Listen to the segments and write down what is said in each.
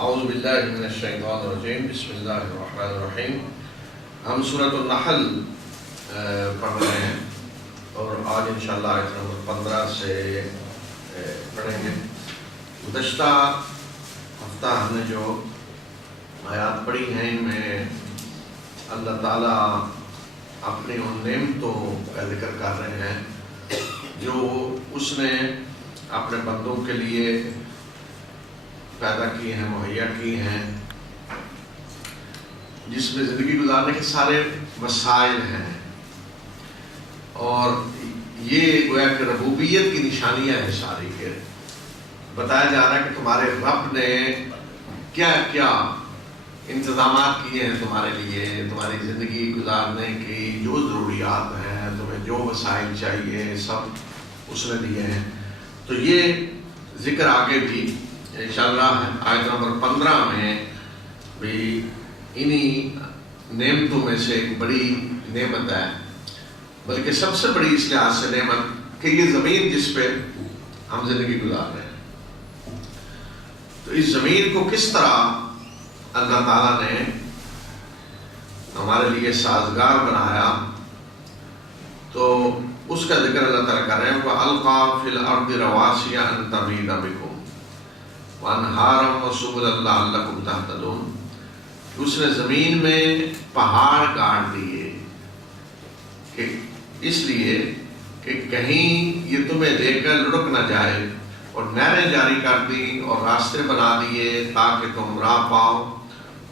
اعوذ باللہ من الشیطان الرجیم، بسم اللہ الرحمن الرحیم۔ ہم سورۃ النحل پڑھ رہے ہیں اور آج انشاءاللہ آیت نمبر 15 سے پڑھیں گے۔ گزشتہ ہفتہ ہم نے جو آیات پڑھی ہیں ان میں اللہ تعالیٰ اپنی ان نعمتوں کا ذکر کر رہے ہیں جو اس نے اپنے بندوں کے لیے پیدا کی ہیں، مہیا کی ہیں، جس میں زندگی گزارنے کے سارے وسائل ہیں، اور یہ گویا کہ ربوبیت کی نشانیاں ہیں ساری کے بتایا جا رہا ہے کہ تمہارے رب نے کیا کیا انتظامات کیے ہیں تمہارے لیے، تمہاری زندگی گزارنے کی جو ضروریات ہیں، تمہیں جو وسائل چاہیے سب اس نے دیے ہیں۔ تو یہ ذکر آگے بھی انشاءاللہ آیت نمبر 15 میں بھی انہی نعمتوں میں سے ایک بڑی نعمت ہے، بلکہ سب سے بڑی اس لحاظ سے نعمت کہ یہ زمین جس پہ ہم زندگی گزار رہے ہیں، تو اس زمین کو کس طرح اللہ تعالیٰ نے ہمارے لیے سازگار بنایا، تو اس کا ذکر اللہ تعالیٰ کر رہے ہیں۔ وَأَلْقَى فِي الْأَرْضِ رَوَاسِيَ أَن تَمِيدَ بِكُمْ وَأَنْهَارًا وَسُبُلًا لَعَلَّكُمْ تَهْتَدُونَ۔ اس نے زمین میں پہاڑ کاٹ دیے کہ اس لیے کہ کہیں یہ تمہیں دیکھ کر لڑک نہ جائے، اور نہریں جاری کر دی اور راستے بنا دیے تاکہ تم راہ پاؤ،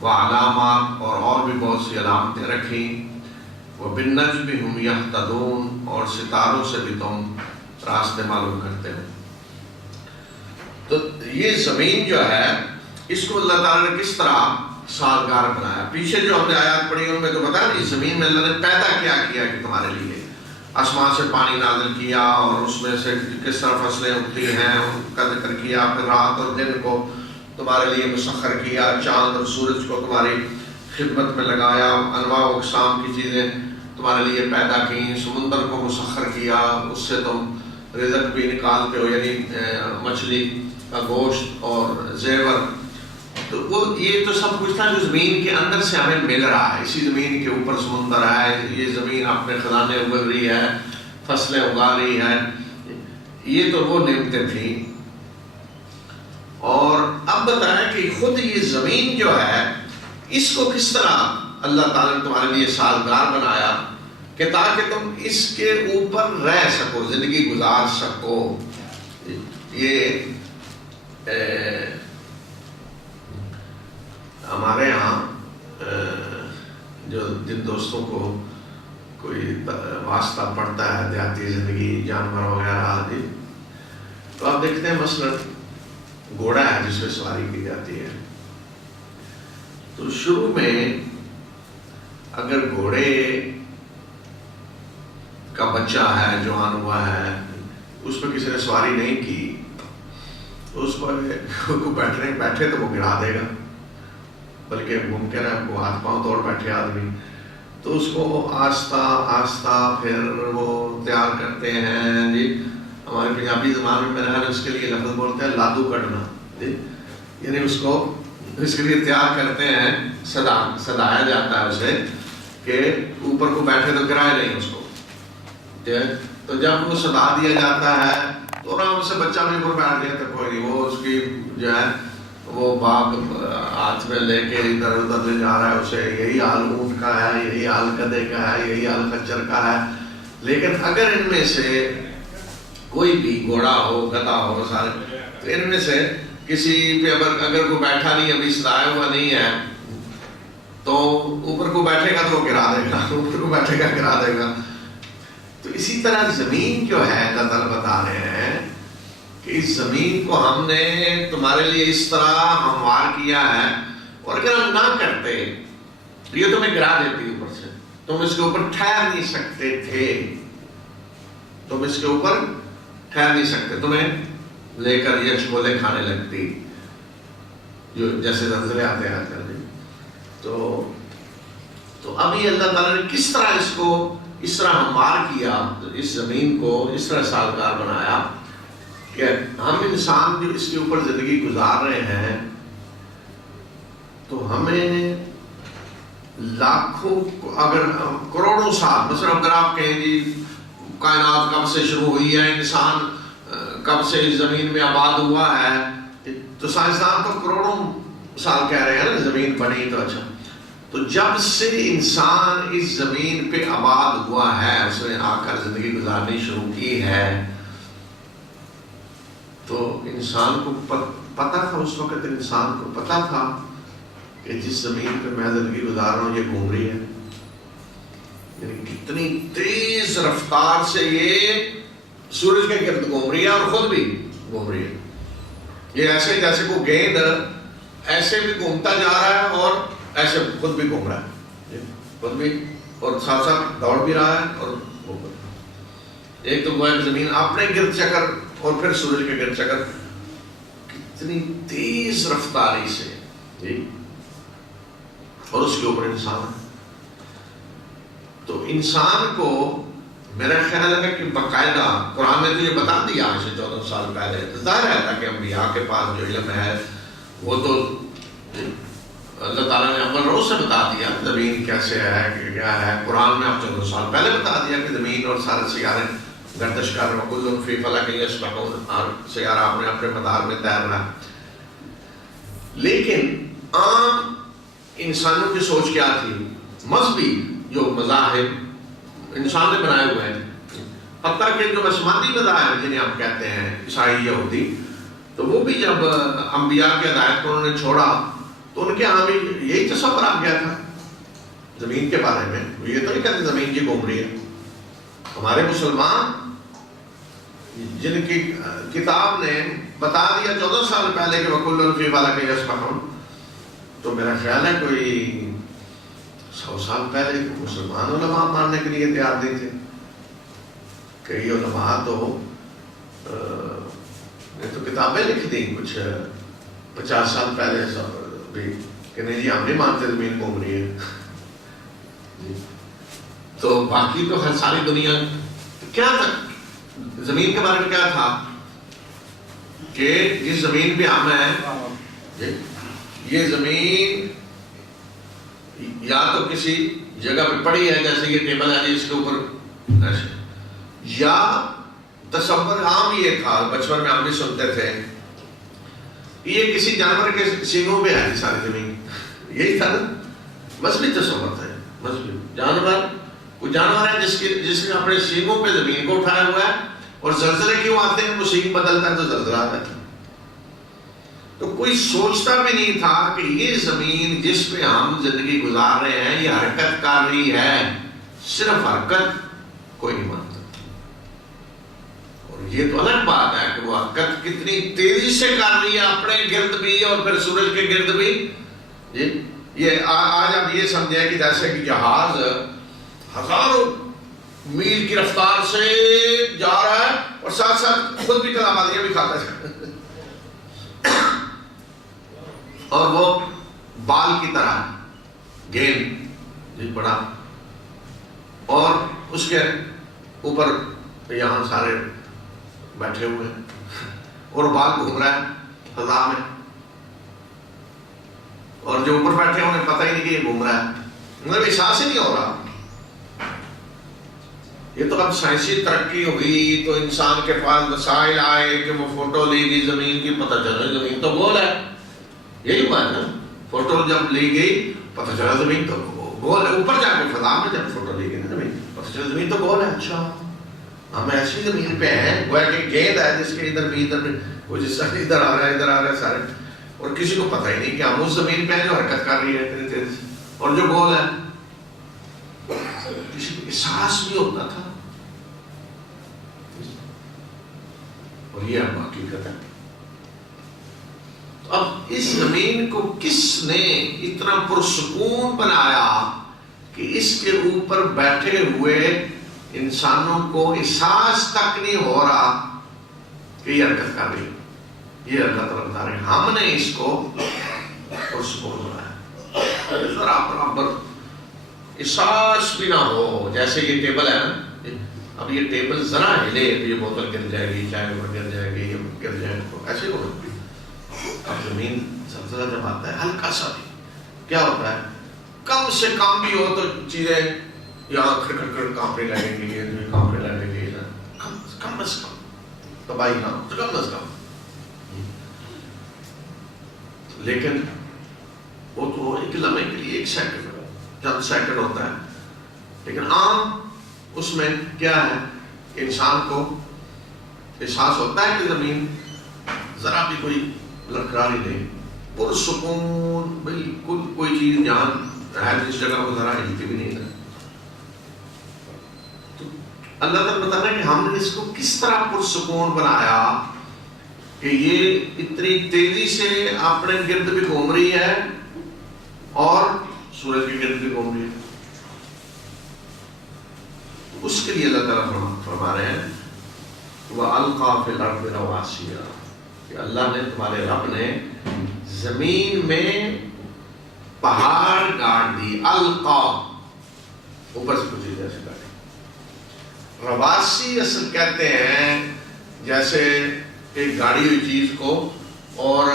وعلامات اور بھی بہت سی علامتیں رکھیں، وبالنجم هم يهتدون اور ستاروں سے بھی تم راستے معلوم کرتے ہو۔ تو یہ زمین جو ہے اس کو اللہ تعالیٰ نے کس طرح سازگار بنایا۔ پیچھے جو ہم نے آیات پڑھی ان میں تو بتایا اس زمین میں اللہ نے پیدا کیا کہ تمہارے لیے آسمان سے پانی نازل کیا، اور اس میں سے کس طرح فصلیں اگتی ہیں ان کا ذکر کیا، پھر رات اور دن کو تمہارے لیے مسخر کیا، چاند اور سورج کو تمہاری خدمت میں لگایا، انواع و اقسام کی چیزیں تمہارے لیے پیدا کی، سمندر کو مسخر کیا، اس سے تم رزق بھی نکالتے ہو، یعنی مچھلی کا گوشت اور زیور۔ تو وہ یہ تو سب کچھ تھا جو زمین کے اندر سے ہمیں مل رہا ہے، اسی زمین کے اوپر سمندر ہے، یہ زمین اپنے خزانے اگل رہی ہے، فصلیں اگا رہی ہے، یہ تو وہ نعمتیں تھیں۔ اور اب بتایا کہ خود یہ زمین جو ہے اس کو کس طرح اللہ تعالیٰ نے تمہارے لیے سازگار بنایا کہ تاکہ تم اس کے اوپر رہ سکو، زندگی گزار سکو۔ یہ ہمارے ہاں جو جن دوستوں کو کوئی واسطہ پڑتا ہے دیہاتی زندگی، جانور وغیرہ آدھی، تو آپ دیکھتے ہیں مثلاً گھوڑا ہے جس پہ سواری کی جاتی ہے، تو شروع میں اگر گھوڑے کا بچہ ہے، جوان ہوا ہے، اس پہ کسی نے سواری نہیں کی تو اس کو بیٹھے تو وہ گرا دے گا، بلکہ ممکن ہے وہ ہاتھ پاؤں توڑ بیٹھے آدمی، تو اس کو آہستہ آہستہ پھر وہ تیار کرتے ہیں۔ جی ہمارے پنجابی زبان میں میرے خیال اس کے لیے لفظ بولتے ہیں لادو کٹنا، جی یعنی اس کو اس کے لیے تیار کرتے ہیں، سدایا جاتا ہے اسے کہ اوپر کو بیٹھے تو گرائے نہیں اس کو۔ تو جب وہ سدا دیا جاتا ہے تو آرام سے بچہ بھی اوپر بیٹھ گیا تو کوئی نہیں، وہ اس کی جو ہے وہ باغ ہاتھ میں لے کے ادھر ادھر لے جا رہا ہے اسے، یہی حال اونٹ کا ہے، یہی حال گدھے کا ہے، یہی حال خچر کا ہے۔ لیکن اگر ان میں سے کوئی بھی گھوڑا ہو، گدھا ہو، سارے تو ان میں سے کسی پہ اگر کوئی بیٹھا نہیں، ابھی سدایا ہوا نہیں ہے، تو اوپر کو بیٹھے گا تو وہ گرا دے گا، اوپر کو بیٹھے گا گرا دے گا۔ تو اسی طرح زمین جو ہے اللہ تعالیٰ بتا رہے ہیں کہ اس زمین کو ہم نے تمہارے لیے اس طرح ہموار کیا ہے، اور اگر ہم نہ کرتے یہ تمہیں گرا دیتی اوپر سے، تم اس کے اوپر ٹھہر نہیں سکتے تھے، تم اس کے اوپر ٹھہر نہیں سکتے، تمہیں لے کر یہ چھولے کھانے لگتی، جو جیسے زلزلے آتے ہیں آج کل۔ تو ابھی اللہ تعالیٰ نے کس طرح اس کو اس طرح ہموار کیا، اس زمین کو اس طرح سازگار بنایا کہ ہم انسان جو اس کے اوپر زندگی گزار رہے ہیں تو ہمیں لاکھوں اگر کروڑوں سال، مثلا اگر آپ کہیں جی کائنات کب سے شروع ہوئی ہے، انسان کب سے اس زمین میں آباد ہوا ہے، تو سائنسدان تو کروڑوں سال کہہ رہے ہیں نا زمین بنی. تو اچھا، تو جب سے انسان اس زمین پہ آباد ہوا ہے، اس نے آ کر زندگی گزارنی شروع کی ہے، تو انسان کو پتا تھا، اس وقت انسان کو پتا تھا کہ جس زمین پہ میں زندگی گزار رہا ہوں یہ گھوم رہی ہے. یعنی کتنی تیز رفتار سے یہ سورج کے گرد گھوم رہی ہے اور خود بھی گھوم رہی ہے. یہ ایسے جیسے وہ گیند ایسے بھی گھومتا جا رہا ہے اور ایسے خود بھی گھوم رہا ہے، خود بھی، اور ساتھ ساتھ دوڑ بھی رہا ہے. اور ایک تو وہ زمین اپنے گرد چکر اور پھر سورج کے گرد چکر کتنی تیز رفتاری سے جی، اور اس کے اوپر انسان ہے. تو انسان کو میرا خیال ہے کہ باقاعدہ قرآن نے تو یہ بتا دیا آج سے 14 سال پہلے. ظاہر ہے کہ انبیاء کے پاس جو علم ہے وہ تو اللہ تعالیٰ نے اول روز سے بتا دیا زمین کیسے ہے کہ کیا ہے. قرآن میں آپ 14 سال پہلے بتا دیا کہ زمین اور سارے سیارے گردش کر رہے ہیں، کل فی فلک یسبحون، اور سیارہ اپنے اپنے مدار میں تیر رہا ہے. لیکن عام انسانوں کی سوچ کیا تھی؟ مذہبی جو مذاہب انسان نے بنائے ہوئے ہیں، حتیٰ کہ جو آسمانی مذاہب جنہیں آپ کہتے ہیں عیسائی یہودی، تو وہ بھی جب انبیاء کی ہدایت کو انہوں نے چھوڑا تو ان کے ہاں بھی یہی تصور آ گیا تھا زمین کے بارے میں. یہ تو نہیں کہتے زمین کی گھوم رہی ہے. ہمارے مسلمان جن کی کتاب نے بتا دیا 14 سال پہلے کہ وَكُلٌّ فِي فَلَكٍ يَسْبَحُونَ، تو میرا خیال ہے کوئی 100 سال پہلے مسلمان علماء ماننے کے لیے تیار نہیں تھے. کئی علماء تو کتابیں لکھ دیں کچھ 50 سال پہلے بھی کہ نہیں جی ہم نہیں مانتے زمین گھوم رہی ہے. تو باقی تو ہر ساری دنیا کیا تھا زمین کے بارے میں کیا تھا کہ جس زمین پہ ہم ہیں یہ زمین یا تو کسی جگہ پہ پڑی ہے جیسے یہ ٹیبل ہے جس کے اوپر ایسے، یا تصور عام یہ تھا بچپن میں ہم بھی سنتے تھے یہ کسی جانور کے سینگوں پہ ہے ساری زمین. یہی تھا نا مذہبی تصور تھا. مذہبی جانور، کوئی جانور ہے جس نے اپنے سینگوں پہ زمین کو اٹھایا ہوا ہے، اور زلزلے کیوں آتے ہیں وہ سینگ بدلتا ہے تو زلزلہ آتا ہے. تو کوئی سوچتا بھی نہیں تھا کہ یہ زمین جس پہ ہم زندگی گزار رہے ہیں یہ حرکت کر رہی ہے. صرف حرکت، کوئی نہیں مانتا. اور یہ تو الگ بات ہے کہ وہ حرکت کتنی تیزی سے کر رہی ہے اپنے گرد بھی اور پھر سورج کے گرد بھی. یہ آج آپ یہ سمجھیں کہ جیسے کہ جہاز ہزاروں میل کی رفتار سے جا رہا ہے اور ساتھ ساتھ خود بھی کلاماتیاں بھی کھاتا ہے اور وہ بال کی طرح گیند جی بڑا، اور اس کے اوپر یہاں سارے بیٹھے ہوئے ہیں اور بال گھوم رہا ہے فضا میں، اور جو اوپر بیٹھے ہیں انہیں پتہ ہی نہیں کہ یہ گھوم رہا ہے، مطلب احساس ہی نہیں ہو رہا. یہ تو اب سائنسی ترقی ہوئی تو انسان کے پاس وسائل آئے کہ وہ فوٹو لی گئی زمین کی، پتہ چلا زمین تو گول ہے. یہی بات نا، فوٹو جب لی گئی پتہ چلا زمین تو گول ہے. اوپر جا کے فضا میں جب فوٹو لی گئی نا زمین، پتہ چلا زمین تو گول ہے. اچھا ہم ایسی زمین پہ ہیں، وہ ایک گیند ہے جس کے ادھر بھی وہ جس طرح ادھر آ رہا ہے ادھر آ رہا ہے سارے، اور کسی کو پتہ ہی نہیں کہ ہم اس زمین پہ ہیں جو حرکت کر رہی ہے اتنی تیز اور جو گول ہے. کسی کو احساس بھی ہوتا تھا. اور یہ اب حقیقت ہے. اب اس زمین کو کس نے اتنا پرسکون بنایا کہ اس کے اوپر بیٹھے ہوئے انسانوں کو احساس تک نہیں ہو رہا کہ یہ حرکت کر رہی ہے. یہ اللہ تعالیٰ بتا رہے ہیں ہم نے اس کو پرسکون بنایا ذرا برابر احساس بھی نہ ہو. جیسے یہ ٹیبل ہے نا، اب یہ ٹیبل ذرا ہلے تو یہ بوتل گر جائے گی، چائے اوپر گر جائے گی، یہ گر جائے گا، ایسے ہو. اب زمین زلزلہ جب آتا ہے ہلکا سا بھی کیا ہوتا ہے کم سے کم بھی ہو تو چیزیں یہاں کھڑ کانپنے لگیں گی، یہ کانپنے لگیں گی، کم از کم تباہی نہ ہو تو کم از کم. لیکن وہ تو ایک لمحے کے لیے، ایک سیکنڈ، چند سیکنڈ ہوتا ہے. لیکن عام اس میں کیا ہے، انسان کو احساس ہوتا ہے کہ زمین ذرا بھی کوئی لڑکھڑاہٹ نہیں، پرسکون، بالکل کوئی چیز جان ہے جس جگہ کو ذرا ہلتی بھی نہیں ہے. تو اللہ تعالیٰ بتا رہا ہے کہ ہم نے اس کو کس طرح پرسکون بنایا کہ یہ اتنی تیزی سے اپنے گرد بھی گھوم رہی ہے اور سورج کے گرد بھی گھوم رہی ہے. اس کے لیے اللہ تعالیٰ فرما رہے ہیں وَأَلْقَى فِي الْأَرْضِ رَوَاسِيَ، کہ اللہ نے، تمہارے رب نے زمین میں پہاڑ گاڑ دی. القا، اوپر سے کچھ ایسے گاڑی. رواسی اصل کہتے ہیں جیسے ایک گاڑی ہوئی چیز کو، اور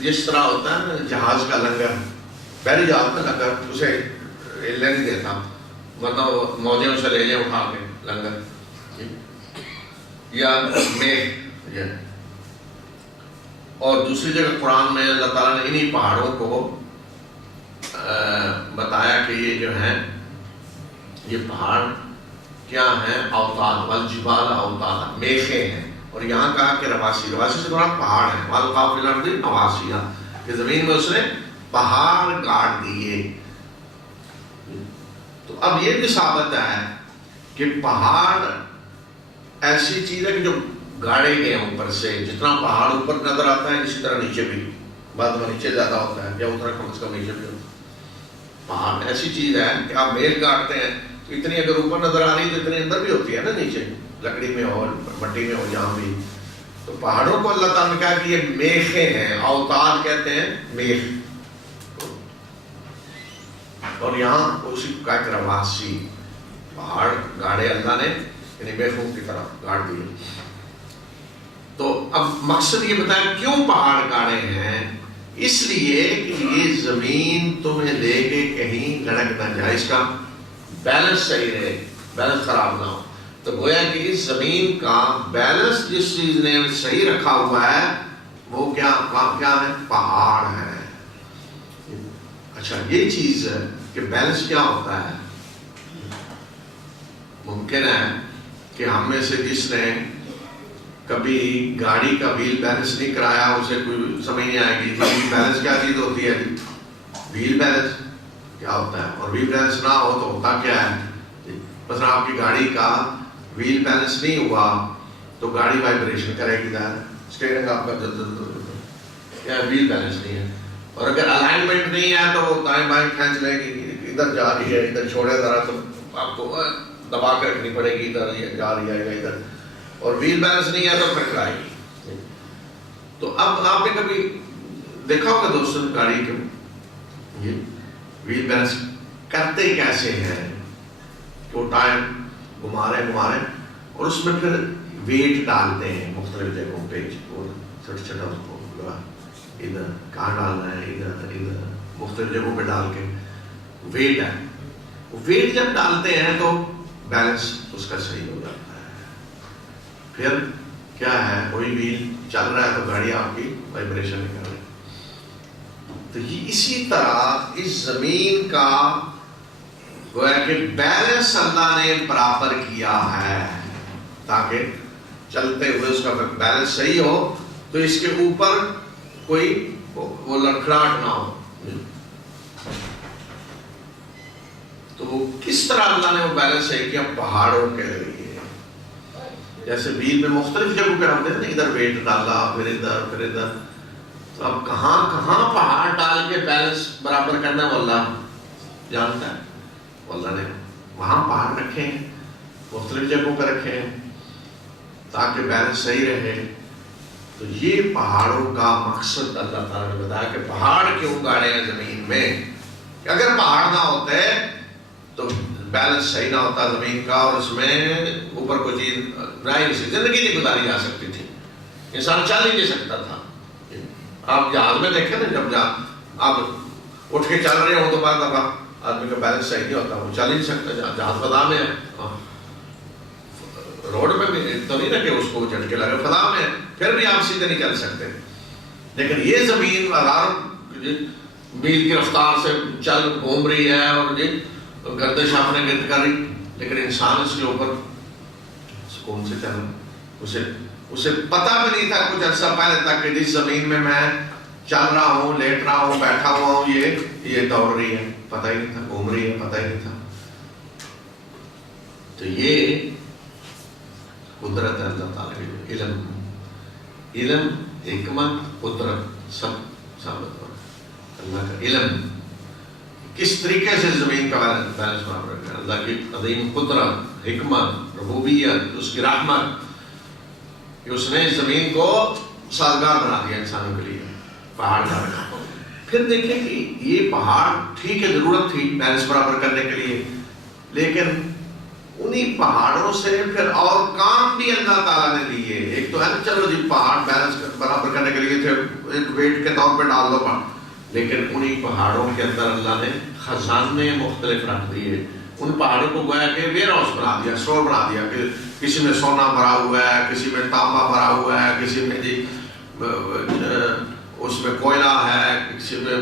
جس طرح ہوتا ہے نا جہاز کا لنگر، پہلی جہاز کا لنگر اسے ہلنے نہیں دیتا، ورنہ موجیں اسے لے جائیں اٹھا کے لنگر، یا میغ. اور دوسری جگہ قرآن میں اللہ تعالیٰ نے انہی پہاڑوں کو بتایا کہ یہ جو ہیں، یہ پہاڑ کیا ہیں، اوتاد، والجبال اوتاد، میخیں ہیں. اور یہاں کہا کہ رواسی، رواسی سے تھوڑا پہاڑ ہے، وَأَلْقَى فِي الْأَرْضِ رَوَاسِيَ، کہ زمین میں اس نے پہاڑ گاڑ دیے. تو اب یہ بھی ثابت ہے کہ پہاڑ ایسی چیز ہے کہ جو گاڑے گئے ہیں اوپر سے. جتنا پہاڑ اوپر نظر آتا ہے اسی طرح نیچے بھی، بعد میں نیچے زیادہ ہوتا ہے یا اتنا کم از کم نیچے بھی ہوتا ہے. پہاڑ ایسی چیز ہے کہ آپ میل گاڑتے ہیں تو اتنی اگر اوپر نظر آ رہی ہے تو اتنی اندر بھی ہوتی ہے نا، نیچے لکڑی میں ہو، مٹی میں ہو، جہاں بھی. تو پہاڑوں کو اللہ تعالیٰ نے کہا کہ یہ میخیں ہیں، اوتاد کہتے ہیں میخ. اور یہاں اسی کو کہا کہ رواسی، پہاڑ گاڑے اللہ نے، یعنی میخوں کی طرح گاڑ دیے. تو اب مقصد یہ بتایا کیوں پہاڑ گاڑے ہیں. اس لیے کہ یہ زمین تمہیں لے کے کہیں لڑک نہ جائے، اس کا بیلنس صحیح رہے، بیلنس خراب نہ ہو. تو گویا کہ اس زمین کا بیلنس جس چیز نے صحیح رکھا ہوا ہے وہ کیا ہے، پہاڑ ہے. اچھا، یہ چیز ہے کہ بیلنس کیا ہوتا ہے. ممکن ہے کہ ہم میں سے جس نے کبھی گاڑی کا ویل بیلنس نہیں کرایا اسے کوئی سمجھ نہیں آئے گی ویل بیلنس کیا چیز ہوتی ہے. ویل بیلنس کیا ہوتا ہے، اور ویل بیلنس نہ ہو تو ہوتا کیا ہے. مثلا آپ کی گاڑی کا ویل بیلنس نہیں ہوا تو گاڑی وائبریشن کرے گی، اسٹیئرنگ آپ کا کیا ویل بیلنس نہیں ہے. اور اگر الائنمنٹ نہیں ہے تو وہ دائیں بائیں کھینچ لے گی، ادھر جا رہی ہے ادھر چھوڑے ذرا تو آپ کو دبا کے رکھنی پڑے گی، ادھر جا رہی ہے ادھر. اور ویل بیلنس نہیں ہے تو پھر کرائے گی. تو اب آپ نے کبھی دیکھا ہوگا دوستوں گاڑی کے یہ ویل بیلنس کرتے کیسے ہیں کہ وہ ٹائر گھما رہے اور اس میں پھر ویٹ ڈالتے ہیں مختلف جگہوں پہ، چھوٹا چھوٹا اس کو ادھر کہاں ڈالنا ہے، ادھر مختلف جگہوں پہ ڈال کے ویٹ ہے. ویٹ جب ڈالتے ہیں تو بیلنس اس کا صحیح ہو جاتا ہے. پھر کیا ہے، کوئی ویل چل رہا ہے تو گاڑی آپ کی وائبریشن نہیں کر رہی. تو یہ اسی طرح اس زمین کا گویا کہ بیلنس اللہ نے برابر کیا ہے تاکہ چلتے ہوئے اس کا بیلنس صحیح ہو، تو اس کے اوپر کوئی وہ لڑکھڑاہٹ نہ ہو. تو وہ کس طرح اللہ نے وہ بیلنس صحیح کیا، پہاڑوں کے ذریعے. جیسے ویل میں مختلف جگہوں پہ ہم نے ادھر ویٹ ڈالا، پھر ادھر. تو اب کہاں پہاڑ ڈال کے بیلنس برابر کرنا وہ اللہ جانتا ہے. اللہ نے وہاں پہاڑ رکھے ہیں، مختلف جگہوں پہ رکھے ہیں تاکہ بیلنس صحیح رہے. تو یہ پہاڑوں کا مقصد اللہ تعالیٰ نے بتایا کہ پہاڑ کیوں گاڑے ہیں زمین میں. اگر پہاڑ نہ ہوتے تو بیلنس صحیح نہ ہوتا زمین کا، اور اس میں اوپر کوئی چیز زندگی نہیں گزاری جا سکتی تھی، انسان چل ہی نہیں سکتا تھا. آپ جہاز میں دیکھیں نا، جب آپ اٹھ کے چل رہے ہوں تو بعض دفعہ آدمی کا بیلنس صحیح نہیں ہوتا، وہ چل ہی نہیں سکتا، جہاز فضا میں ہے، روڈ پہ بھی تو نہیں رکھے اس کو جھٹکے لگے، فضا میں پھر بھی آپ سیدھے نہیں چل سکتے. لیکن یہ زمین ہزاروں میل کی رفتار سے چل گھوم رہی ہے اور گردش اپنے گرد کر رہی، لیکن انسان اس کے اوپر سکون سے چل، اسے پتہ بھی نہیں تھا کچھ عرصہ پہلے تک کہ جس زمین میں میں چل رہا ہوں، لیٹ رہا ہوں، بیٹھا ہوا ہوں، یہ دوڑ رہی ہے، پتہ ہی نہیں تھا، گھوم رہی ہے، پتہ ہی نہیں تھا. تو یہ قدرت ہے اللہ تعالیٰ کی، علم حکمت قدرت سب ثابت ہو. اللہ کا علم کس طریقے سے زمین کا بیلنس برابر رکھا ہے، اللہ کی عظیم قدرت، حکمت، ربوبیت، اس کی رحمت کہ اس نے زمین کو سازگار بنا دیا انسانوں کے لیے، پہاڑ کا رکھا. پھر دیکھیں کہ یہ پہاڑ ٹھیک ہے ضرورت تھی بیلنس برابر کرنے کے لیے، لیکن انہی پہاڑوں سے پھر اور کام بھی اللہ تعالیٰ نے لیے. ایک تو ہے چلو جی پہاڑ بیلنس برابر کرنے کے لیے تھے، ایک ویٹ کے طور پہ ڈال دو پہاڑ، لیکن انہی پہاڑوں کے اندر اللہ نے خزانے مختلف رکھ دیے. ان پہاڑوں کو گویا کہ ویئر ہاؤس بنا دیا، اسٹور بنا دیا کہ کسی میں سونا بھرا ہوا ہے، کسی میں تانبا بھرا ہوا ہے، کسی میں جی اس میں کوئلہ ہے، کسی میں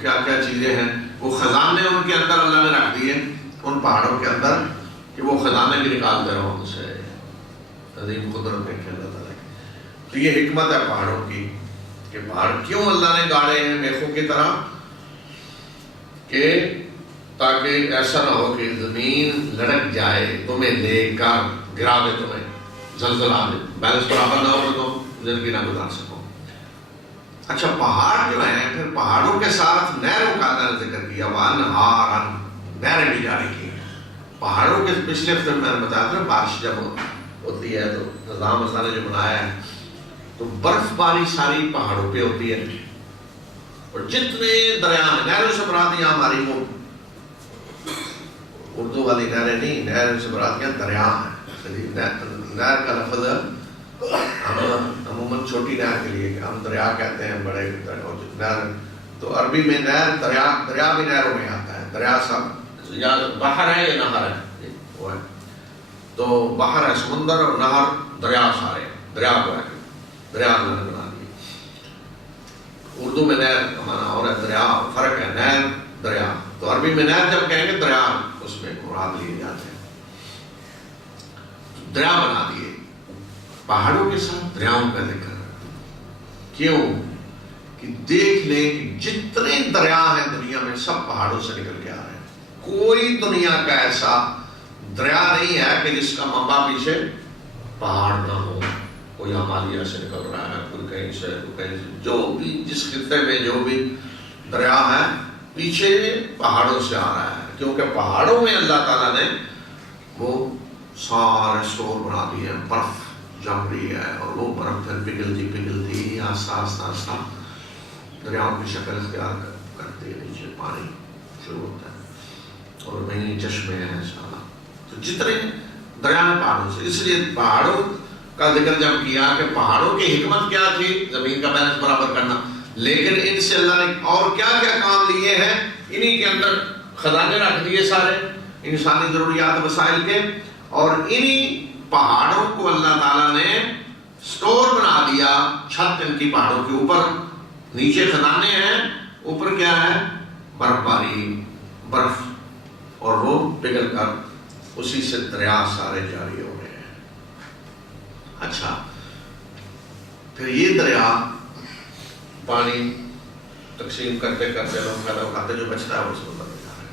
کیا کیا چیزیں ہیں. وہ خزانے ان کے اندر اللہ نے رکھ دیے ان پہاڑوں کے اندر کہ وہ خزانے بھی نکالتے رہو ان سے. عظیم قدرت ہے اللہ تعالیٰ کی. تو یہ حکمت ہے پہاڑوں کی کہ پہاڑ کیوں اللہ نے گاڑے ہیں میخوں کی طرح، کہ تاکہ ایسا نہ ہو کہ زمین لڑک جائے، تمہیں لے کر گرا دے، تمہیں زلزلہ دے، بیلنس برابر نہ ہو تو زندگی نہ گزار سکو. اچھا پہاڑ جو ہیں، پھر پہاڑوں کے ساتھ نہروں کا ذکر کیا، وانہارن، نہریں بھی جاری کی. پہاڑوں کے پچھلے ہفتے میں نے بتایا تھا بارش جب ہوتی ہے تو نظام اللہ نے جو بنایا ہے تو برف باری ساری پہاڑوں پہ ہوتی ہے، اور جتنے دریا ہیں، نہروں سے مراد یہاں ہماری وہ اردو والی نہریں نہیں، نہروں سے مراد یہاں دریا ہیں. نہر کا لفظ ہم عموماً چھوٹی نہر کے لیے ہم دریا کہتے ہیں، بڑے نہر تو عربی میں نہر دریا بھی نہروں میں آتا ہے. دریا سب یا بحر ہے یا نہر ہے، وہ ہے تو بحر ہے سمندر، اور نہر دریا سارے دریا کو ہے، دریا اللہ نے بنا دی. اردو میں نہر ہمارا اور ہے دریا، فرق ہے نہر دریا. تو عربی میں نہر جب کہیں گے دریا اس میں مراد لیے جاتے ہیں. دریا بنا دیے پہاڑوں کے ساتھ، دریاؤں کا ذکر. کیوں؟ کہ دیکھ لیں کہ جتنے دریا ہیں دنیا میں سب پہاڑوں سے نکل کے آ رہے ہیں. کوئی دنیا کا ایسا دریا نہیں ہے کہ جس کا منبع پیچھے پہاڑ نہ ہو. کوئی ہمالیہ سے نکل رہا ہے، کوئی کہیں سے، کوئی کہیں سے، جو بھی جس خطے میں جو بھی دریا ہے پیچھے پہاڑوں سے آ رہا ہے. کیونکہ پہاڑوں میں اللہ تعالیٰ نے وہ سارے اسٹور بنا دیے ہیں. برف جم رہی ہے اور وہ برف پھر پگھلتی آہستہ آہستہ دریاؤں کی شکل اختیار کرتے ہیں. نیچے پانی شروع ہوتا ہے اور وہیں چشمے ہیں سارا. تو جتنے دریا ہیں پہاڑوں سے، اس لیے پہاڑوں کا ذکر جب کیا کہ پہاڑوں کی حکمت کیا تھی زمین کا بیلنس برابر کرنا، لیکن ان سے اللہ نے اور کیا کیا کام لیے ہیں. انہی کے اندر خزانے رکھ دیے سارے انسانی ضروریات وسائل کے، اور انہی پہاڑوں کو اللہ تعالیٰ نے سٹور بنا دیا. چھت ان کی پہاڑوں کے اوپر، نیچے خزانے ہیں، اوپر کیا ہے برف باری، برف، اور وہ پگھل کر اسی سے دریا سارے جاری ہو رہے ہیں. اچھا پھر یہ دریا پانی تقسیم کرتے کرتے لوگ پیدا کھاتے جو بچتا ہے وہ سمندر میں جا رہا ہے.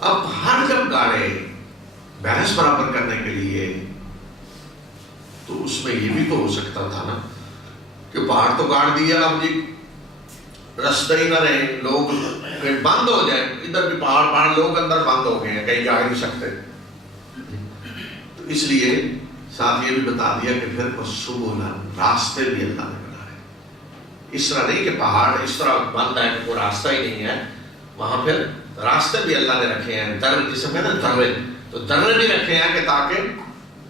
اب ہر جب گاڑے بیلنس برابر کرنے کے لیے تو اس میں یہ بھی تو ہو سکتا تھا نا کہ پہاڑ تو گاڑ دیا، اب جی رستے ہی نہ رہے، لوگ کہیں بند ہو جائے. ادھر بھی پہاڑ لوگ اندر بند ہو گئے ہیں، کہیں جا نہیں سکتے. تو اس لیے ساتھ یہ بھی بتا دیا کہ پھر سبل، راستے بھی اللہ نے بنائے. اس طرح نہیں کہ پہاڑ اس طرح بند ہے کہ کوئی راستہ ہی نہیں ہے، وہاں پھر راستے بھی اللہ نے رکھے ہیں. در جسے کہتے ہیں درے، تو درے بھی رکھے ہیں کہ تاکہ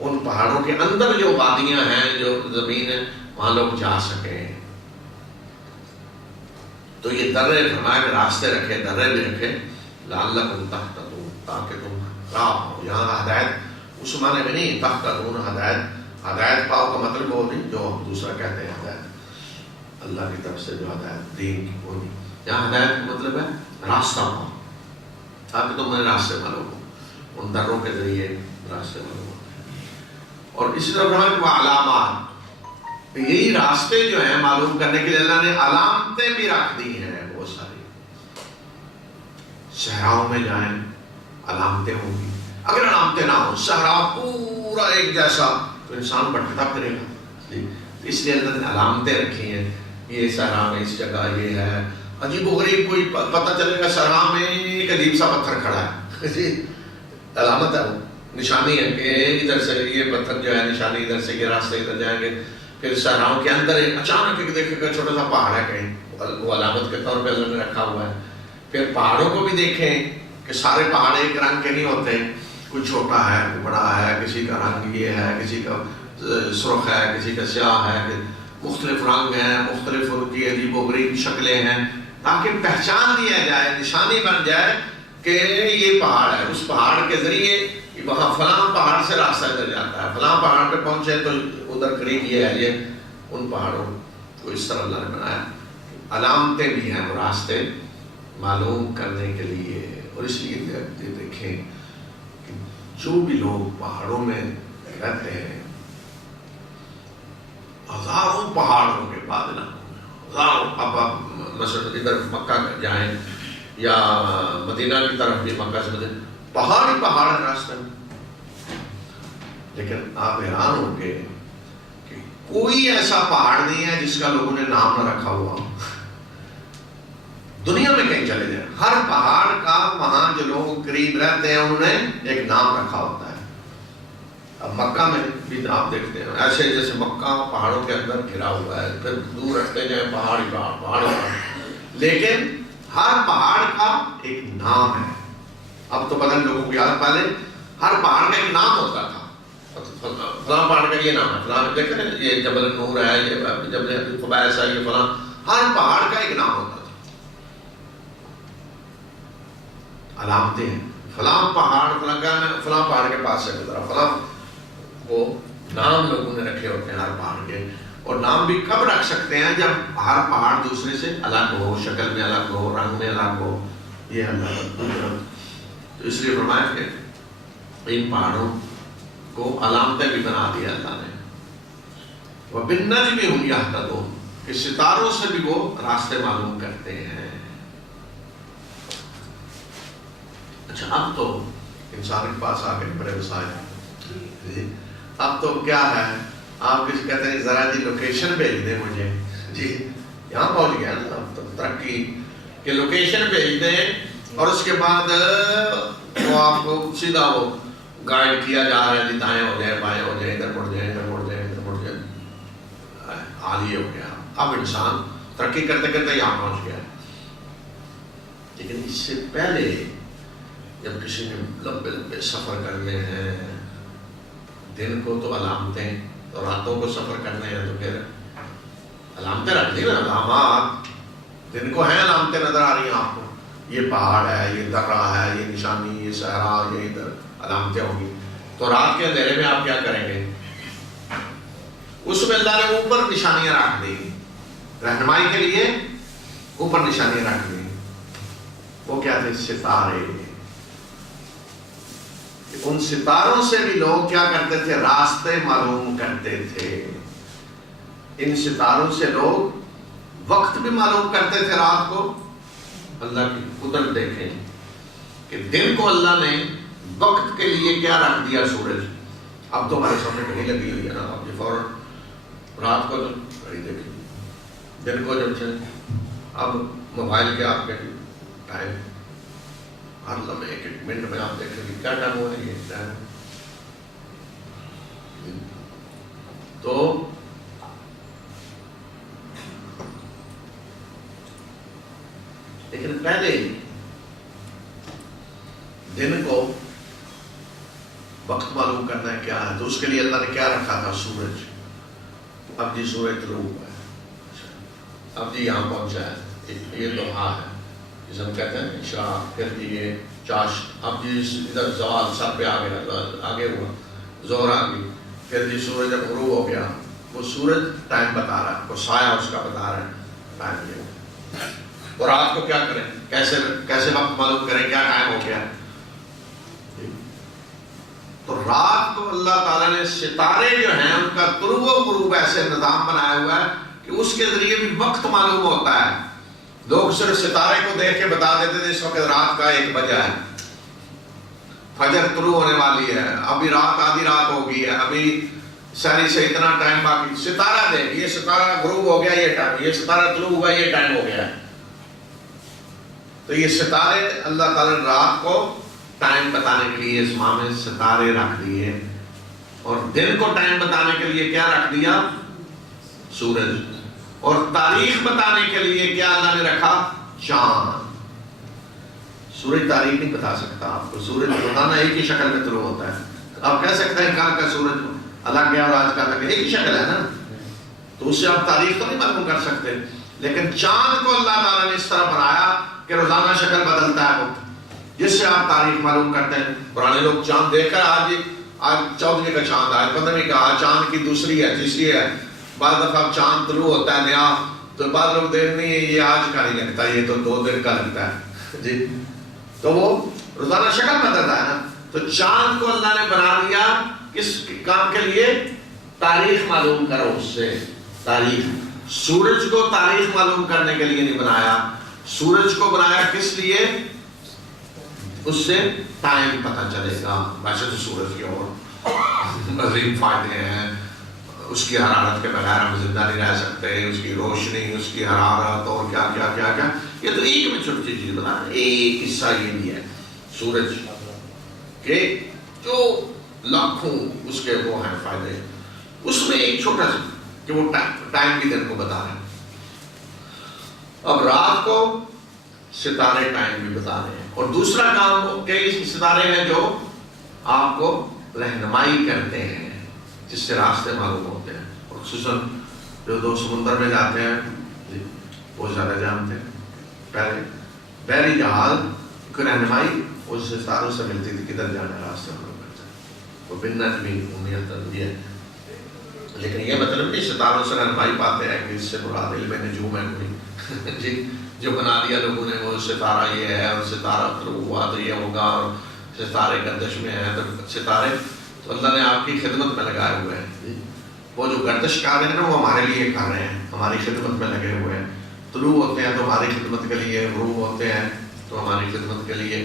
ان پہاڑوں کے اندر جو وادیاں ہیں، جو زمین ہے، وہاں لوگ جا سکیں. تو تو یہ درے فرمایا کہ راستے رکھے، درے بھی رکھے، لعلکم تہتدون، تاکہ تم راہ ہو. یہاں ہدایت اس معنی میں نہیں، تہتدون ہدایت پاؤ کا مطلب وہ نہیں جو ہم دوسرا کہتے ہیں ہدایت اللہ کی طرف سے جو ہدایت دین کی، وہ نہیں. یہاں ہدایت کا مطلب ہے راستہ پاؤ، تاکہ تم میرے راستے معلوم ہو، ان دروں کے ذریعے راستے معلوم ہو. اور اسی طرح فرمایا کہ وہ علامات، یہی راستے جو ہیں معلوم کرنے کے لیے اللہ نے علامتیں بھی رکھ دی ہیں بہت ساری. صحراؤں میں جائیں علامتیں ہوں گی، اگر علامتیں نہ ہوں صحرا پورا ایک جیسا تو انسان بھٹکتا پھرے گا. اس لیے اللہ نے علامتیں رکھی ہیں، یہ صحرا میں اس جگہ یہ ہے. عجیب و غریب کوئی پتہ چلے گا صحرا میں ایک عجیب سا پتھر کھڑا ہے، جی علامت ہے، وہ نشانی ہے کہ ادھر سے یہ پتھر جو ہے نشانی، ادھر سے یہ راستے ادھر جائیں گے. پھر صحراؤں کے اندر اچانک ایک دیکھے گا چھوٹا سا پہاڑ ہے کہیں، وہ علامت کے طور پہ اللہ نے رکھا ہوا ہے. پھر پہاڑوں کو بھی دیکھیں کہ سارے پہاڑ ایک رنگ کے نہیں ہوتے، کوئی چھوٹا ہے کوئی بڑا ہے، کسی کا رنگ یہ ہے، کسی کا سرخ ہے، کسی کا سیاہ ہے، مختلف رنگ ہیں، مختلف ان کی عجیب و غریب شکلیں ہیں، تاکہ پہچان دیا جائے، نشانی بن جائے کہ یہ پہاڑ ہے. اس پہاڑ کے ذریعے وہاں فلاں پہاڑ سے راستہ ادھر جاتا ہے، فلاں پہاڑ پہ پہنچے تو ادھر قریب یہ ہے. یہ ان پہاڑوں کو اس طرح اللہ نے بنایا. علامتیں بھی ہیں وہ راستے معلوم کرنے کے لیے. اور اس لیے دیکھیں کہ جو بھی لوگ پہاڑوں میں رہتے ہیں، ہزاروں پہاڑوں کے بعد ہزاروں، اب مثلا ادھر مکہ جائیں یا مدینہ کی طرف بھی، مکہ سے مدینہ پہاڑ ہی پہاڑ ہے راستے میں. لیکن آپ حیران ہوں گے کہ کوئی ایسا پہاڑ نہیں ہے جس کا لوگوں نے نام نہ رکھا ہوا. دنیا میں کہیں چلے جائیں، ہر پہاڑ کا وہاں جو لوگ قریب رہتے ہیں انہوں نے ایک نام رکھا ہوتا ہے. اب مکہ میں بھی آپ دیکھتے ہیں ایسے جیسے مکہ پہاڑوں کے اندر گھرا ہوا ہے، پھر دور رکھتے جائیں پہاڑ ہی پہاڑ، پہاڑ ہی پہاڑ، لیکن ہر پہاڑ کا ایک نام ہے. اب تو پتہ نہیں لوگوں کو یاد، پہلے ہر پہاڑ کا ایک نام ہوتا تھا، فلاں پہاڑ کا یہ نام ہے، فلاں دیکھتے ہیں یہ جبل نور ہے، یہ جبل قبیس ہے، یہ فلاں، ہر پہاڑ کا ایک نام ہوتا تھا. علامتیں ہیں، فلاں پہاڑ فلاں پہاڑ کے پاس سے گزرا، فلاں، وہ نام لوگوں نے رکھے ہوتے ہیں ہر پہاڑ کے. اور نام بھی کب رکھ سکتے ہیں؟ جب ہر پہاڑ دوسرے سے الگ ہو، شکل میں الگ ہو، رنگ میں الگ ہو. یہ اللہ کا. تو اس لیے فرمایا کہ ان پہاڑوں کو علامتیں بھی بنا دیا اللہ نے. وَبِالنَّجْمِ هُمْ يَهْتَدُونَ، کہ ستاروں سے بھی وہ راستے معلوم کرتے ہیں. اچھا اب تو انسان کے پاس آ کے بڑے وسائل، اب تو کیا ہے، آپ کسی کہتے ہیں ذرا جی لوکیشن بھیج دیں مجھے، جی یہاں پہنچ گیا نا، اب تو ترقی کہ لوکیشن بھیج دیں اور اس کے بعد وہ آپ کو سیدھا وہ گائیڈ کیا جا رہا ہے، دائیں ہو جائے بائیں ہو جائے، ادھر مڑ جائیں ادھر مڑ جائیں ادھر مڑ جائیں. حال یہ ہو گیا. اب انسان ترقی کرتے کرتے یہاں پہنچ گیا. لیکن اس سے پہلے جب کسی نے لمبے لمبے سفر کرنے ہیں، دن کو تو علامتیں، اور راتوں کو سفر کرنے ہیں تو پھر علامتیں رکھ دی نا. علامات دن کو ہیں، علامتیں نظر آ رہی ہیں آپ کو، یہ پہاڑ ہے، یہ درہ ہے، یہ نشانی، یہ صحرا، یہ ادھر علامتیں ہوں گی. تو رات کے اندھیرے میں آپ کیا کریں گے؟ اس میں اللہ نے اوپر نشانیاں رکھ دی، رہنمائی کے لیے اوپر نشانیاں رکھ دی. وہ کیا تھے؟ ستارے. ان ستاروں سے بھی لوگ کیا کرتے تھے؟ راستے معلوم کرتے تھے. ان ستاروں سے لوگ وقت بھی معلوم کرتے تھے رات کو. اللہ کی قدرت دیکھیں کہ دن کو اللہ نے وقت کے لیے کیا رکھ دیا؟ سورج. اب تو ہمارے سامنے کہیں لگی ہوئی ہے نا، اب یہ فوراً رات کو تو گھڑی دیکھیں، دن کو جب چلے، اب موبائل کے آپ کے ٹائم ہر لمحے ایک ایک منٹ میں آپ دیکھیں گے کیا ٹائم ہو رہی ہے ٹائم. تو لیکن پہلے دن کو وقت معلوم کرنا ہے کیا ہے، تو اس کے لیے اللہ نے کیا رکھا تھا؟ سورج. اب جی سورج طلوع ہوا ہے، اب جی یہاں پہنچا ہے، یہ دعا ہے جسے ہم کہتے ہیں اشراق، پھر یہ چاشت، اب جس ادھر زوال سر پہ آگے ہوا، زہر آ گئی، پھر یہ سورج جب غروب ہو گیا، وہ سورج ٹائم بتا رہا ہے، وہ سایہ اس کا بتا رہا ہے ٹائم یہ ہو۔ اور رات کو کیا کریں، کیسے وقت معلوم کریں کیا ٹائم ہو گیا؟ تو رات کو اللہ تعالیٰ نے ستارے جو ہیں ان کا طلوع و غروب ایسے نظام بنایا ہوا ہے کہ اس کے ذریعے بھی وقت معلوم ہوتا ہے۔ لوگ صرف ستارے کو دیکھ کے بتا دیتے تھے اس وقت رات کا 1 بجا ہے، فجر طلوع ہونے والی ہے، ابھی رات آدھی رات ہو گئی ہے، ابھی سحری سے اتنا ٹائم باقی، ستارہ دیکھ، یہ ستارہ غروب ہو گیا یہ ٹائم، یہ ستارہ طلوع ہوا یہ ٹائم ہو گیا ہے۔ تو یہ ستارے اللہ تعالیٰ نے رات کو ٹائم بتانے کے لیے اس ماہ میں ستارے رکھ دیے، اور دن کو ٹائم بتانے کے لیے کیا رکھ دیا؟ سورج، اور تاریخ بتانے کے لیے کیا اللہ نے رکھا؟ چاند۔ سورج تاریخ نہیں بتا سکتا آپ کو، سورج روزانہ ایک ہی شکل میں طلوع ہوتا ہے۔ آپ کہہ سکتے ہیں کل کا سورج الگ گیا اور آج کا الگ، ایک ہی شکل ہے نا، تو اس سے آپ تاریخ تو نہیں معلوم کر سکتے۔ لیکن چاند کو اللہ تعالیٰ نے اس طرح بنایا کہ روزانہ شکل بدلتا ہے وہ، جس سے آپ تاریخ معلوم کرتے ہیں۔ پرانے لوگ چاند دیکھ کر آج 14ویں کا چاند آج 15ویں کا، آج چاند کی دوسری ہے تیسری ہے، بعض دفعہ چاند طلوع ہوتا ہے نیا، تو بعض لوگ دیکھ نہیں ہے یہ آج کا نہیں لگتا، یہ تو 2 دن کا لگتا ہے جی، تو وہ روزانہ شکل بدلتا ہے نا۔ تو چاند کو اللہ نے بنا دیا کس کام کے لیے؟ تاریخ معلوم کرو اس سے، تاریخ۔ سورج کو تاریخ معلوم کرنے کے لیے نہیں بنایا، سورج کو بنایا کس لیے؟ اس سے ٹائم پتہ چلے گا۔ ویسے تو سورج کے اور عظیم فائدے ہیں، اس کی حرارت کے بغیر ہم زندہ نہیں رہ سکتے، اس کی روشنی، اس کی حرارت، اور کیا کیا کیا کیا، یہ تو ایک میں چھوٹی چیز بنا ہے۔ ایک حصہ یہ بھی ہے سورج کے جو لاکھوں اس کے وہ ہیں فائدے، اس میں ایک چھوٹا سا کہ وہ ٹائم بھی دن کو بتا رہے ہیں۔ اب رات کو ستارے ٹائم بھی بتا رہے ہیں، اور دوسرا کام کئی ستارے ہیں جو آپ کو رہنمائی کرتے ہیں، جس سے راستے معلوم ہوتے ہیں، اور خصوصاً جو 2 سمندر میں جاتے ہیں وہ زیادہ جانتے ہیں۔ پہلے بحری جہاز کی رہنمائی اس ستاروں سے ملتی تھی، کدھر جانا راستے معلوم کرتے ہیں، وہ بن نجمی امیت تنبیہ ہے۔ لیکن یہ مطلب نہیں ستاروں سے رہنمائی پاتے ہیں کہ اس سے مراد علم نجوم ہے کوئی جی، جو بنا دیا لوگوں نے وہ ستارہ یہ ہے، اور ستارہ طلوع ہوا تو یہ ہوگا، اور ستارے گردش میں ہیں تو ستارے تو اللہ نے آپ کی خدمت میں لگائے ہوئے ہیں۔ وہ جو گردش کر رہے ہیں نا وہ ہمارے لیے کر رہے ہیں، ہماری خدمت میں لگے ہوئے ہیں۔ طلوع ہوتے ہیں تو ہماری خدمت کے لیے، غروب ہوتے ہیں تو ہماری خدمت کے لیے۔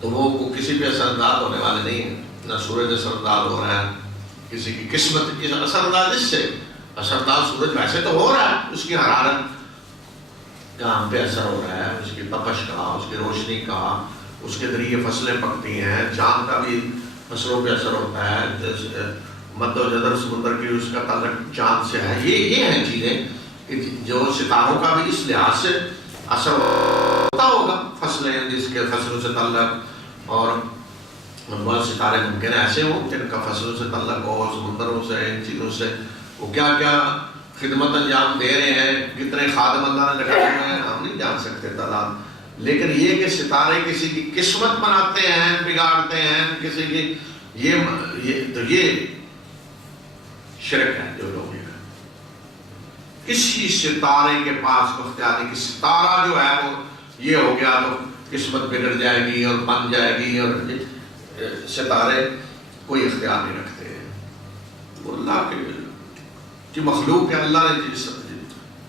تو وہ کسی پہ اثر انداز ہونے والے نہیں ہیں، نہ سورج اثر انداز ہو رہا ہے کسی کی قسمت کی اثر انداز، اس سے اثر انداز سورج ویسے تو ہو رہا ہے، اس کی حرارت کا ہم پہ اثر ہو رہا ہے، اس کی تپش کا، اس کی روشنی کا، اس کے ذریعے فصلیں پکتی ہیں۔ چاند کا بھی فصلوں پہ اثر ہوتا ہے، مد و جزر سمندر کی اس کا تعلق چاند سے ہے۔ یہ ہیں چیزیں کہ جو ستاروں کا بھی اس لحاظ سے اثر ہوتا ہوگا، فصلیں جس کے فصلوں سے تعلق، اور بہت ستارے ممکن ایسے ہوں جن کا فصلوں سے تعلق ہو، سمندروں سے، ان چیزوں سے وہ کیا کیا خدمت انجام دے رہے ہیں، کتنے خادم اللہ نے لگائے ہوئے ہیں ہم نہیں جان سکتے تعداد۔ لیکن یہ کہ ستارے کسی کی قسمت بناتے ہیں، بگاڑتے ہیں کسی کی، یہ شرک ہے جو لوگ یہ کرتے۔ کسی ستارے کے پاس اختیار نہیں کہ ستارہ جو ہے وہ یہ ہو گیا تو قسمت بگڑ جائے گی اور بن جائے گی، اور ستارے کوئی اختیار نہیں رکھتے ہیں، وہ اللہ کی مخلوق ہے۔ اللہ نے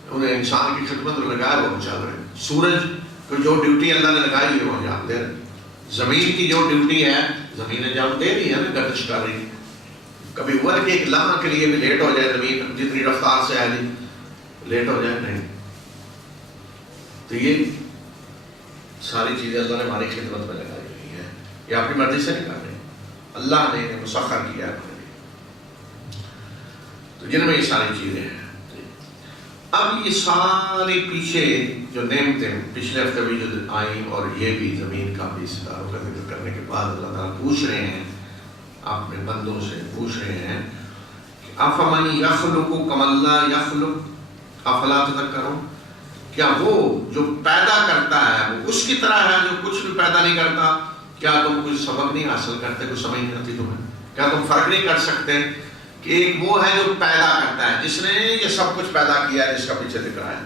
انہیں انسان کی خدمت میں لگایا وہ چل رہے ہیں۔ سورج کو جو ڈیوٹی اللہ نے لگائی ہے وہ انجام دے رہے۔ زمین کی جو ڈیوٹی ہے زمین انجام دے رہی ہے نا، گردش کر رہی ہے۔ کبھی ہوا کہ ایک لمحہ کے لیے بھی لیٹ ہو جائے زمین جتنی رفتار سے ہے لیٹ ہو جائے؟ نہیں۔ تو یہ ساری چیزیں اللہ نے ہماری خدمت میں لگائی ہوئی ہیں، یہ آپ کی مرضی سے نہیں کر رہے، اللہ نے مسخر کیا ہے، تو جن میں یہ ساری چیزیں ہیں۔ اب یہ ساری پیچھے جو نعمتیں پچھلے ہفتے بھی جو آئیں، اور یہ بھی زمین کا بھی ستاروں کا ذکر کرنے کے بعد اللہ تعالیٰ پوچھ رہے ہیں، اپنے بندوں سے پوچھ رہے ہیں کہ افمن یخلق کمن لا یخلق افلا تذکرون، کیا وہ جو پیدا کرتا ہے وہ اس کی طرح ہے جو کچھ بھی پیدا نہیں کرتا؟ کیا تم کچھ سبق نہیں حاصل کرتے، کچھ سمجھ نہیں آتی تمہیں؟ کیا تم فرق نہیں کر سکتے کہ ایک وہ ہے جو پیدا کرتا ہے، جس نے یہ سب کچھ پیدا کیا ہے، جس کا پیچھے دکھ رہا ہے،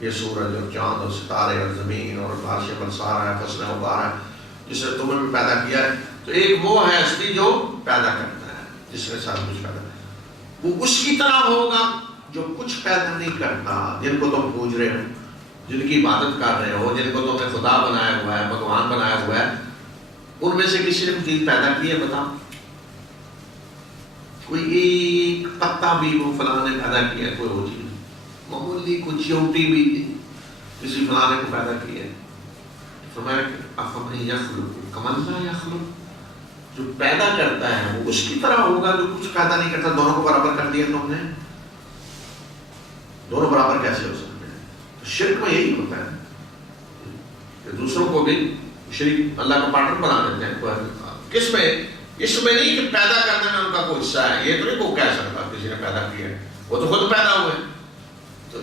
یہ سورج اور چاند اور ستارے اور زمین اور بارش برسا ہے، فصلیں اگا ہے، جس نے تمہیں بھی پیدا کیا ہے؟ تو ایک وہ ہے اصلی جو پیدا کرتا ہے، جس نے سب کچھ پیدا، وہ اس کی طرح ہوگا جو کچھ پیدا نہیں کرتا، جن کو تم پوج رہے ہو، جن کی عبادت کر رہے ہو، جن کو تم نے خدا بنایا ہوا ہے، بھگوان بنایا ہوا ہے، ان میں سے کسی نے کوئی چیز پیدا کی ہے؟ بتا، کوئی ایک پتا بھی وہ فلاں نے پیدا کیا ہے؟ کوئی وہ چیز معمولی کچھ چیونٹی بھی کسی فلاں نے کو پیدا کی ہے؟ فرمایا کہ افمن یخلق کمن لا یخلق، جو پیدا کرتا ہے وہ اس کی طرح ہوگا جو کچھ پیدا نہیں کرتا۔ دونوں کو برابر کر دیا تم نے، دونوں برابر کیسے ہو سکتے ہیں؟ تو شرک میں یہی ہوتا ہے کہ دوسروں کو بھی شریک اللہ کا پارٹنر بنا دیتے ہیں۔ کس میں؟ اس میں نہیں کہ پیدا کرنے میں ان کا کوئی حصہ ہے، یہ تو نہیں کو کہہ سکتا کسی نے پیدا کیا ہے، وہ تو خود پیدا ہوئے۔ تو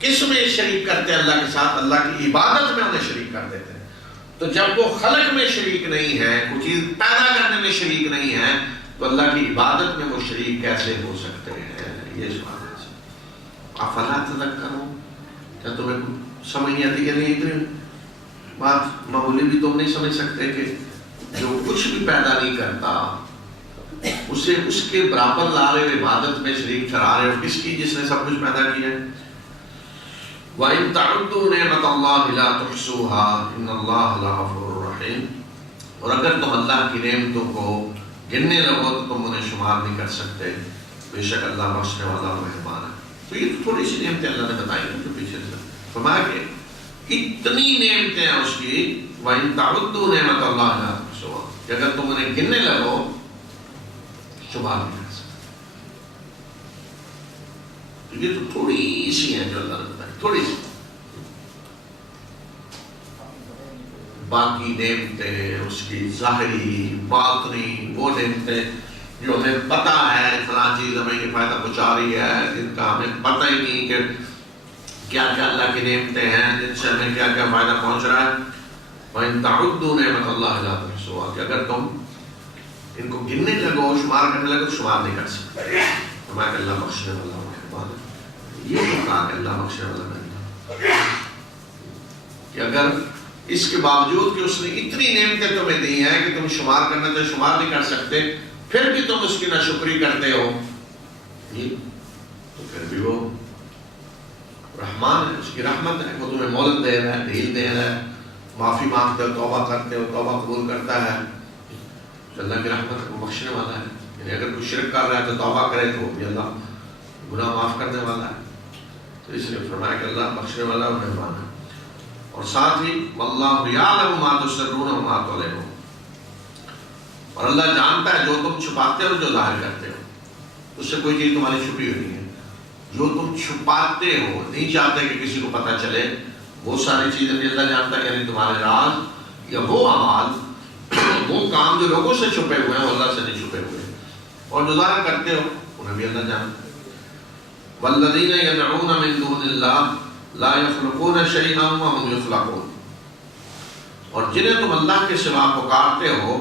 کس میں شریک کرتے ہیں اللہ کے ساتھ؟ اللہ کی عبادت میں انہیں شریک کر دیتے ہیں۔ تو جب وہ خلق میں شریک نہیں ہے، کوئی چیز پیدا کرنے میں شریک نہیں ہے، تو اللہ کی عبادت میں وہ شریک کیسے ہو سکتے ہیں؟ یہ سوال ہے۔ افلا تذکرون، کیا تمہیں سمجھ نہیں آتی کہ نہیں؟ اتنی بات معمولی بھی تم نہیں سمجھ سکتے کہ جو کچھ بھی پیدا نہیں کرتا اسے اس کے برابر لا رہے ہو، عبادت میں شریک ٹھہرا رہے ہو کس کی؟ جس نے سب کچھ پیدا کیا ہے۔ وَإِن تَعُدُّوا نِعْمَةَ اللَّهِ لَا تُحْصُوهَا إِنَّ اللَّهَ لَغَفُورٌ رَحِيمٌ، اور اگر تم اللہ کی نعمتوں کو گننے لگو تو تم انہیں شمار نہیں کر سکتے، بے شک اللہ بخشنے والا مہربان ہے۔ تو یہ تھوڑی سی نعمتیں اللہ نے بتائی ہیں جو پیچھے سے فرمایا کہ اتنی نعمتیں ہیں اس کی، وَإِن تَعُدُّوا نِعْمَةَ اللَّهِ لَا تُحْصُوهَا، کہ اگر تم انہیں گننے لگو شمار نہیں کر سکتے۔ تو یہ تو تھوڑی سی ہیں جو اللہ نے بتائی، تھوڑی سی۔ باقی نعمتیں اس کی ظاہری باطنی وہ نعمتیں جو ہمیں پتہ ہے فلاں چیز ہمیں یہ فائدہ پہنچا رہی ہے، جن کا ہمیں پتہ ہی نہیں کہ کیا کیا اللہ کی نعمتیں ہیں جن سے ہمیں کیا کیا فائدہ پہنچ رہا ہے۔ وَإِن تَعُدُّوا نِعْمَةَ اللَّهِ لَا تُحْصُوهَا، کہ اگر تم ان کو گننے لگو، شمار کرنے لگو، شمار نہیں کر سکتے۔ فرمایا کہ اللہ بخشنے والا مہربان ہے۔ یہ تو کہا کہ اللہ بخشنے والا مہربان ہے کہ اگر اس کے باوجود کہ اس نے اتنی نعمتیں تمہیں دی ہیں کہ تم شمار کرنا تو شمار نہیں کر سکتے، پھر بھی تم اس کی ناشکری کرتے ہو، تو پھر بھی وہ رحمان ہے، اس کی رحمت ہے، وہ تمہیں مہلت دے رہا ہے، ڈھیل دے رہا ہے، معافی مانگتے ہو، توبہ کرتے ہو، توبہ قبول کرتا ہے۔ اللہ کی رحمت ہے، وہ بخشنے والا ہے۔ یعنی اگر کوئی شرک کر رہا ہے تو توبہ کرے تو بھی اللہ گناہ معاف کرنے والا ہے۔ تو اس لیے فرمایا کہ اللہ بخشنے والا اور مہربان ہے۔ اور ساتھ ہی واللہ یعلم ما تسرون وما تعلنون، اور اللہ جانتا ہے جو تم چھپاتے ہو جو ظاہر کرتے ہو، اس سے کوئی چیز تمہاری چھپی ہوئی نہیں ہے۔ جو تم چھپاتے ہو، نہیں چاہتے کہ کسی کو پتہ چلے، وہ ساری چیزیں بھی اللہ جانتا ہے، یعنی تمہارے راز یا وہ اعمال، وہ کام جو لوگوں سے چھپے ہوئے ہیں وہ اللہ سے نہیں چھپے ہوئے، اور جو ظاہر کرتے ہو انہیں بھی اللہ جانتا ہے۔ والذین یدعون من دون اللہ لا يخلقون شيئا وهم يخلقون، اور جنہیں تم اللہ کے سوا پکارتے ہو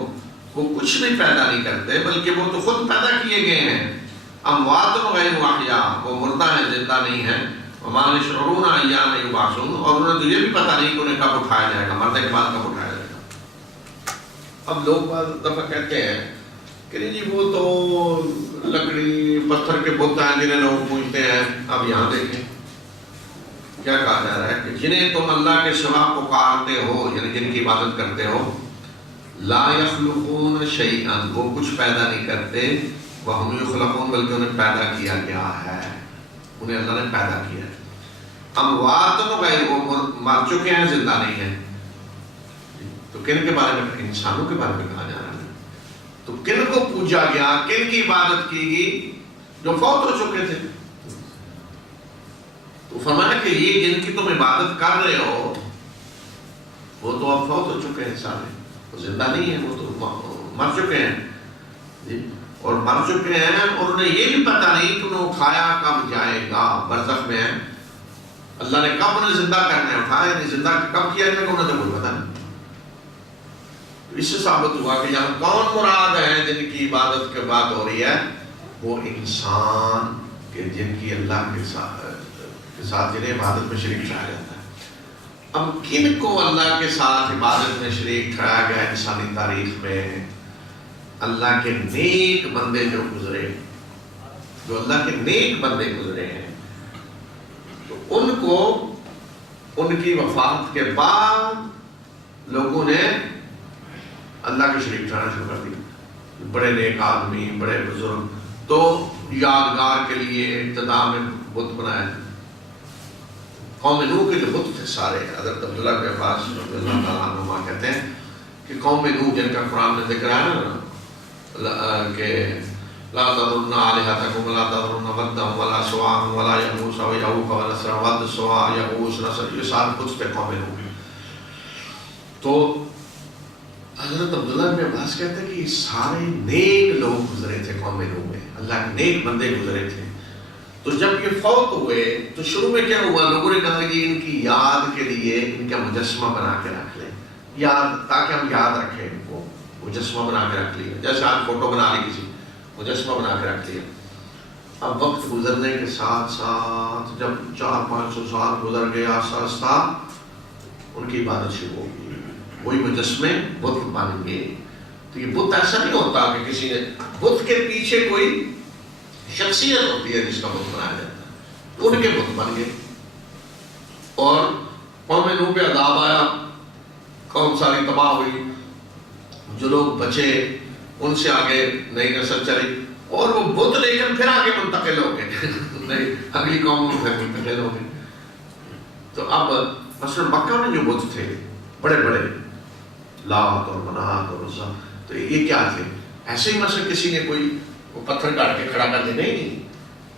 وہ کچھ نہیں پیدا نہیں کرتے بلکہ وہ تو خود پیدا کیے گئے ہیں۔ اموات غیر احیاء، وہ مردہ ہیں زندہ نہیں ہیں۔ وما یشعرون ایان یبعثون، اور انہیں تو یہ بھی پتہ نہیں کہ انہیں کب اٹھایا جائے گا، مرنے کے بعد کب اٹھایا جائے گا۔ اب لوگ بعض دفعہ کہتے ہیں کہ نہیں جی وہ تو لکڑی پتھر کے بت ہیں جنہیں لوگ پوجتے ہیں۔ اب یہاں دیکھیں کیا کہا جا رہا ہے کہ جنہیں تم اللہ کے سوا پکارتے ہو، یعنی جن کی عبادت کرتے ہو، لا یخلقون شیئا، وہ کچھ پیدا نہیں کرتے، وہم یخلقون، بلکہ انہیں پیدا کیا گیا ہے، انہیں اللہ نے پیدا کیا ہے۔ اموات غیر، وہ مر چکے ہیں، زندہ نہیں ہیں۔ تو کن کے بارے میں؟ انسانوں کے بارے میں کہا جا رہا ہے۔ تو کن کو پوجا گیا، کن کی عبادت کی گئی؟ جو فوت ہو چکے تھے۔ تو فرمایا کہ یہ جن کی تم عبادت کر رہے ہو وہ تو اب فوت ہو چکے ہیں، سارے وہ زندہ نہیں ہیں، وہ تو مر چکے ہیں۔ اور مر چکے ہیں اور انہیں یہ بھی پتہ نہیں کہ انہیں اٹھایا کب جائے گا، برزخ میں ہیں، اللہ نے کب انہیں زندہ کرنا ہے، اٹھایا نہیں، زندہ کب کیا جائے گا انہیں تو کوئی پتہ نہیں۔ اس سے ثابت ہوا کہ یہاں کون مراد ہیں جن کی عبادت کے بات ہو رہی ہے، وہ انسان کہ جن کی اللہ کے ساتھ جنہیں عبادت میں شریک ٹھہرایا جاتا ہے۔ اب کن کو اللہ کے ساتھ عبادت میں شریک ٹھہرایا گیا انسانی تاریخ میں؟ اللہ کے نیک بندے جو گزرے، جو اللہ کے نیک بندے گزرے ہیں، تو ان کو ان کی وفات کے بعد لوگوں نے اللہ کے شریک ٹھہرانا شروع کر دیا۔ بڑے نیک آدمی، بڑے بزرگ، تو یادگار کے لیے ابتدا میں بت بنائے۔ قوم نوح کے جو بت تھے سارے، حضرت عبداللہ بن عباس رضی اللہ تعالیٰ عنہما کہتے ہیں کہ قوم نوح جن کا قرآن میں ذکر ہے نا کہ لا تذرن آلہتکم ولا تذرن ودا ولا سواع ولا یغوث ویعوق ونسر، ود، سواع، یغوث، نسر، یہ سارے بت تھے قوم نوح کے۔ تو حضرت عبداللہ بن عباس کہتے ہیں کہ یہ سارے نیک لوگ گزرے تھے قوم نوح میں، اللہ کے نیک بندے گزرے تھے۔ تو جب یہ فوت ہوئے تو شروع میں کیا ہوا، لوگوں نے کہا کہ ان کی یاد کے لیے ان کا مجسمہ بنا کے رکھ لیں، یاد، تاکہ ہم یاد رکھیں ان کو، مجسمہ بنا کے رکھ لیا، جیسے آج فوٹو بنا لی کسی، مجسمہ بنا کے رکھ لیا۔ اب وقت گزرنے کے ساتھ ساتھ جب 400-500 سال گزر گئے، آہستہ آہستہ ان کی عبادت شروع ہو گئی، وہی مجسمے بت بن گئے۔ تو یہ بت ایسا نہیں ہوتا کہ کسی نے، بت کے پیچھے کوئی شخصیت ہوتی ہے جس کا بت بنایا جاتا ہے، ان کے بت بن گئے۔ اور قوم نوح پہ عذاب آیا، قوم ساری تباہ ہوئی، جو لوگ بچے ان سے آگے نئی نسل چلی، اور وہ بت لیکن پھر آگے منتقل ہو گئے نہیں اگلی قوم میں منتقل ہو گئے۔ تو اب مثلا مکہ میں جو بت تھے بڑے بڑے، لات اور منات اور عزا، تو یہ کیا تھے؟ ایسے ہی مثلا کسی نے کوئی پتھر کاٹ کے کھڑا کر دیا، نہیں،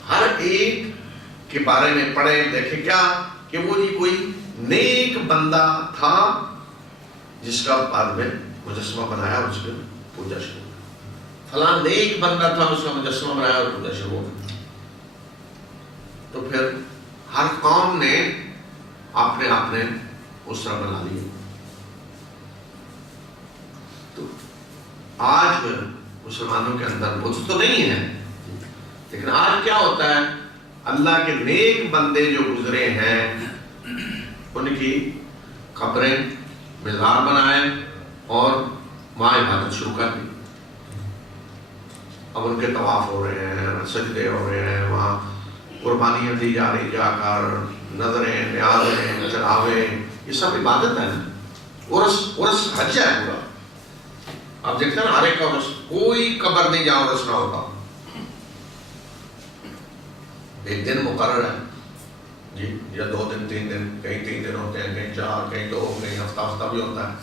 ہر ایک کے بارے میں پڑھے دیکھے کیا کہ وہ جی کوئی نیک بندہ تھا جس کا بعد میں مجسمہ بنایا اور اس پہ پوجا شروع ہو، فلاں نیک بندہ تھا اس کا مجسمہ بنایا اور پوجا شروع ہو۔ تو پھر ہر قوم نے اپنے اپنے اس طرح بنا لیے۔ تو آج مسلمانوں کے اندر بت تو نہیں ہے، لیکن آج کیا ہوتا ہے، اللہ کے نیک بندے جو گزرے ہیں ان کی قبریں مزار بنائے اور وہاں عبادت شروع کر دی۔ اب ان کے طواف ہو رہے ہیں، سجدے ہو رہے ہیں، وہاں قربانیاں دی جا رہی، جا کر نظریں، نیازیں، چڑھاوے، یہ سب عبادت ہے نا۔ عرس حج ہے پورا، آپ دیکھتے ہیں نا ہر ایک کا عرس، کوئی قبر نہیں جہاں عرس نہ ہوتا، ایک دن مقرر ہے جی، یا 2 دن 3 دن، کہیں 3 دن ہوتے ہیں، کہیں 4، کہیں 2، کہیں ہفتہ بھی ہوتا ہے۔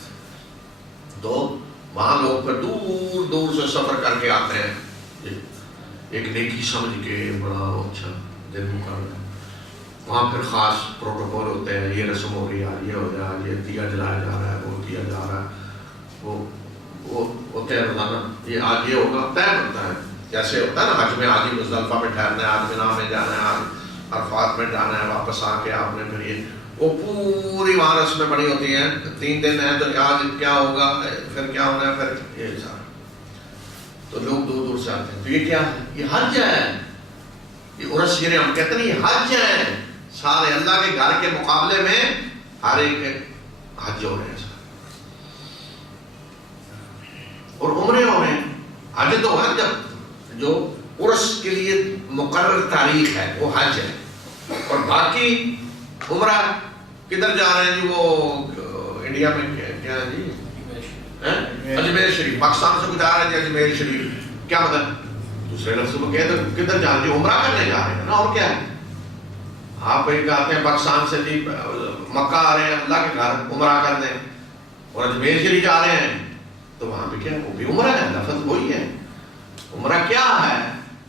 تو وہاں لوگ پھر دور دور سے سفر کر کے آتے ہیں جی، ایک نیکی سمجھ کے، بڑا اچھا دن مقرر ہے۔ وہاں پھر خاص پروٹوکول ہوتے ہیں، یہ رسم ہو رہی ہے، یہ ہو رہا ہے، یہ دیا جلایا جا رہا ہے، وہ کیا جا رہا ہے، وہ طے روزانہ، یہ آج یہ ہوگا، طے بنتا ہے۔ جیسے ہوتا ہے نا حج میں، آج ہی مزدلفہ میں ٹھہرنا ہے، آج منا میں جانا ہے، آج عرفات میں جانا ہے، واپس آ کے آپ نے پھر یہ وہ پوری وہاں رسمیں بڑی ہوتی ہیں، 3 دن ہیں تو آج کیا ہوگا، پھر کیا ہونا ہے، پھر یہ سارا۔ تو لوگ دور دور سے آتے ہیں۔ تو یہ کیا ہے؟ یہ حج ہے، یہ عرس، یہ ہم کہتے ہیں یہ حج ہے، سارے اللہ کے گھر کے مقابلے میں ہر ایک حج ہو رہے ہیں اور عمرے ہو رہے ہیں۔ حج تو ہے جب جو عرس کے لیے مقرر تاریخ ہے وہ حج ہے، اور باقی عمرہ کدھر جا رہے ہیں جی؟ وہ انڈیا میں کیا ہے جی، اجمیر شریف، پاکستان سے جا رہے ہیں جی اجمیر شریف، کیا مطلب دوسرے لفظوں میں کہتے ہیں کدھر جا رہے ہیں جی؟ عمرہ کرنے جا رہے ہیں نا، اور کیا ہے؟ آپ کہیں کہتے ہیں پاکستان سے جی مکہ آ رہے ہیں اللہ کے گھر عمرہ کرنے، اور اجمیر شریف جا رہے ہیں، تو وہاں پہ کیا ہے؟ وہ بھی عمرہ ہے، لفظ وہی ہے۔ عمرہ کیا ہے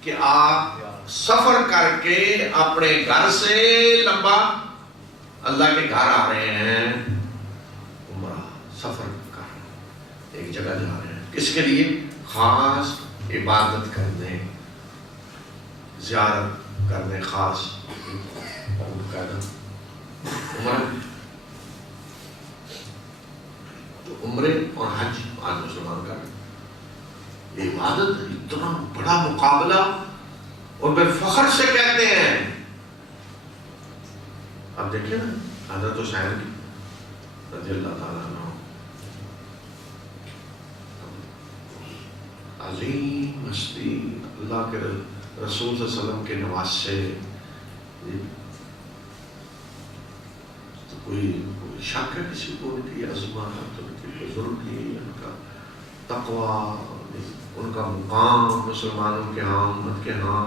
کہ آپ سفر کر کے اپنے گھر سے لمبا اللہ کے گھر آ رہے ہیں، عمرہ سفر کر ایک جگہ جا رہے ہیں، کس کے لیے؟ خاص عبادت کرنے، زیارت کرنے خاص تو عمرے اور حج آج مسلمان کا عبادت اتنا بڑا مقابلہ، اور پھر فخر سے کہتے ہیں. اب دیکھیں نا حضرت حسین رضی اللہ تعالیٰ عنہ عظیم ہستی، اللہ کے رسول صلی اللہ علیہ وسلم کے نواسے، تو کوئی شک ہے کسی کو ان کی عظمت، ان کی بزرگی، ان کا تقویٰ، ان کا مقام مسلمانوں کے ہاں، امت کے ہاں.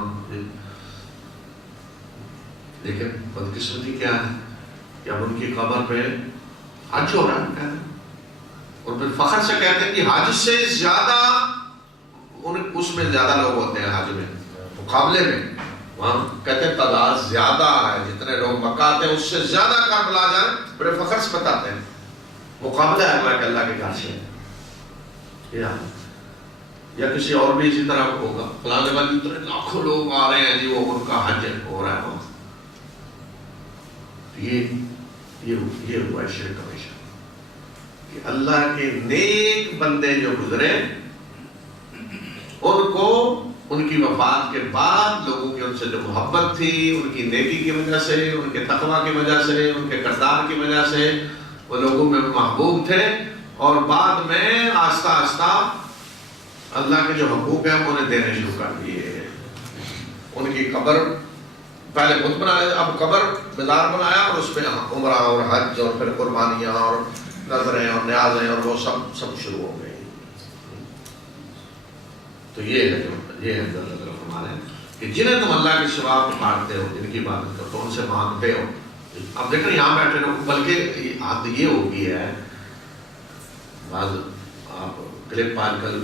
لیکن بدقسمتی کیا ہے کہ اب ان کی قبر پہ حج ہو رہا ہے، اور پھر فخر سے کہتے ہیں کہ حج سے زیادہ اس میں زیادہ لوگ ہوتے ہیں، حج میں مقابلے میں وہاں کہتے ہیں تعداد زیادہ ہے، جتنے لوگ مکہ آتے ہیں اس سے زیادہ کربلا جائیں، بڑے فخر سے بتاتے ہیں مقابلہ ہے اللہ کے، اللہ کے گھر سے. یا کسی اور بھی اسی طرح ہوگا، فلاں جگہ اتنے لاکھوں لوگ آ رہے ہیں جی، وہ ان کا حج ہو رہا ہے. یہ ہوا شرک ہمیشہ کہ اللہ کے نیک بندے جو گزرے ان کو ان کی وفات کے بعد لوگوں کی ان سے جو محبت تھی، ان کی نیکی کی وجہ سے، ان کے تقویٰ کی وجہ سے، ان کے کردار کی وجہ سے وہ لوگوں میں محبوب تھے، اور بعد میں آہستہ آہستہ اللہ کے جو حقوق ہیں انہیں دینے شروع کر دیے. ان کی قبر پہلے بت بنایا، اب قبر مزار بنایا، اور اس میں عمرہ اور حج اور پھر قربانیاں اور نظریں اور نیازیں اور وہ سب شروع ہو گئی. تو یہ ہے اللہ فرمانے کہ جنہیں تم اللہ کے سوا پکارتے ہو، جن کی عبادت کرتے ہو، ان سے مانگتے ہو. اب دیکھیں یہاں بیٹھے ہو، بلکہ عادت یہ ہو گئی ہے، بعض آپ کلپ آج کل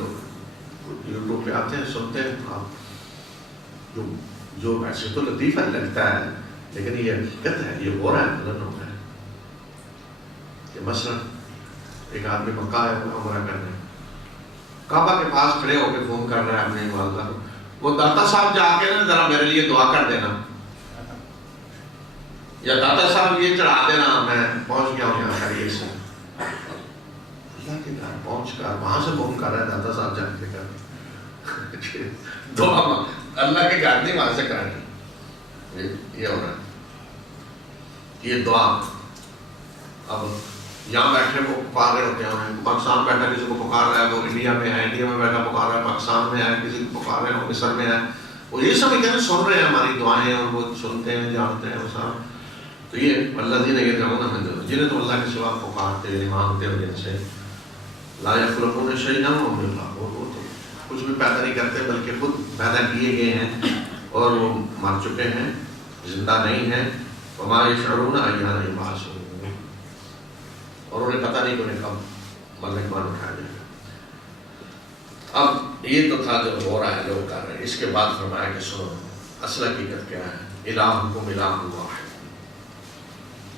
یوٹیوب پہ آتے ہیں، سنتے ہیں آپ، جو ایسے تو لطیفہ لگتا ہے لیکن یہ حقیقت ہے، یہ ہو رہا ہے، ملن ہو رہا ہے. کہ مثلا ایک آدمی مکہ ہے، عمرہ کرنے کعبہ کے پاس کھڑے ہو کے فون کر رہا ہے اپنے والدہ کو، وہ داتا صاحب جا کے نا ذرا میرے لیے دعا کر دینا، یا داتا صاحب یہ چڑھا دینا، میں پہنچ گیا ہوں یہاں خیریت سے. اللہ کے گھر پہنچ کر وہاں سے فون کر رہا ہے داتا صاحب جا کے کر دعا، اللہ کے گھر نہیں وہاں سے کر رہے. یہ ہو رہا ہے یہ دعا. اب یہاں بیٹھے وہ پکار رہے ہوتے ہیں، پاکستان بیٹھا کسی کو پکار رہا ہے، وہ انڈیا میں ہے، انڈیا میں بیٹھا پکار رہا ہے، پاکستان میں ہے، کسی کو پکار رہے ہیں، وہ مصر میں ہے، وہ یہ سب کہتے سن رہے ہیں ہماری دعائیں، اور وہ سنتے ہیں، جانتے ہیں وہ سب. تو یہ اللہ جی نے یہ جاؤں نا جنہیں تو اللہ کے سوا پکارتے مانگتے ہو، جن سے لا یخلقون شیئا وهم یخلقون، وہ تو کچھ بھی پیدا نہیں کرتے بلکہ خود پیدا کیے گئے ہیں، اور وہ مر چکے ہیں، زندہ نہیں ہیں. وما یشعرون ایان یبعثون، اور انہیں پتہ نہیں کہ انہیں کب ملکمان اٹھایا جائے گا. اب یہ تو تھا جو ہو رہا ہے، لوگ کر رہے ہیں. اس کے بعد فرمایا کہ سنو اصل حقیقت کیا ہے، الہکم الہ واحد،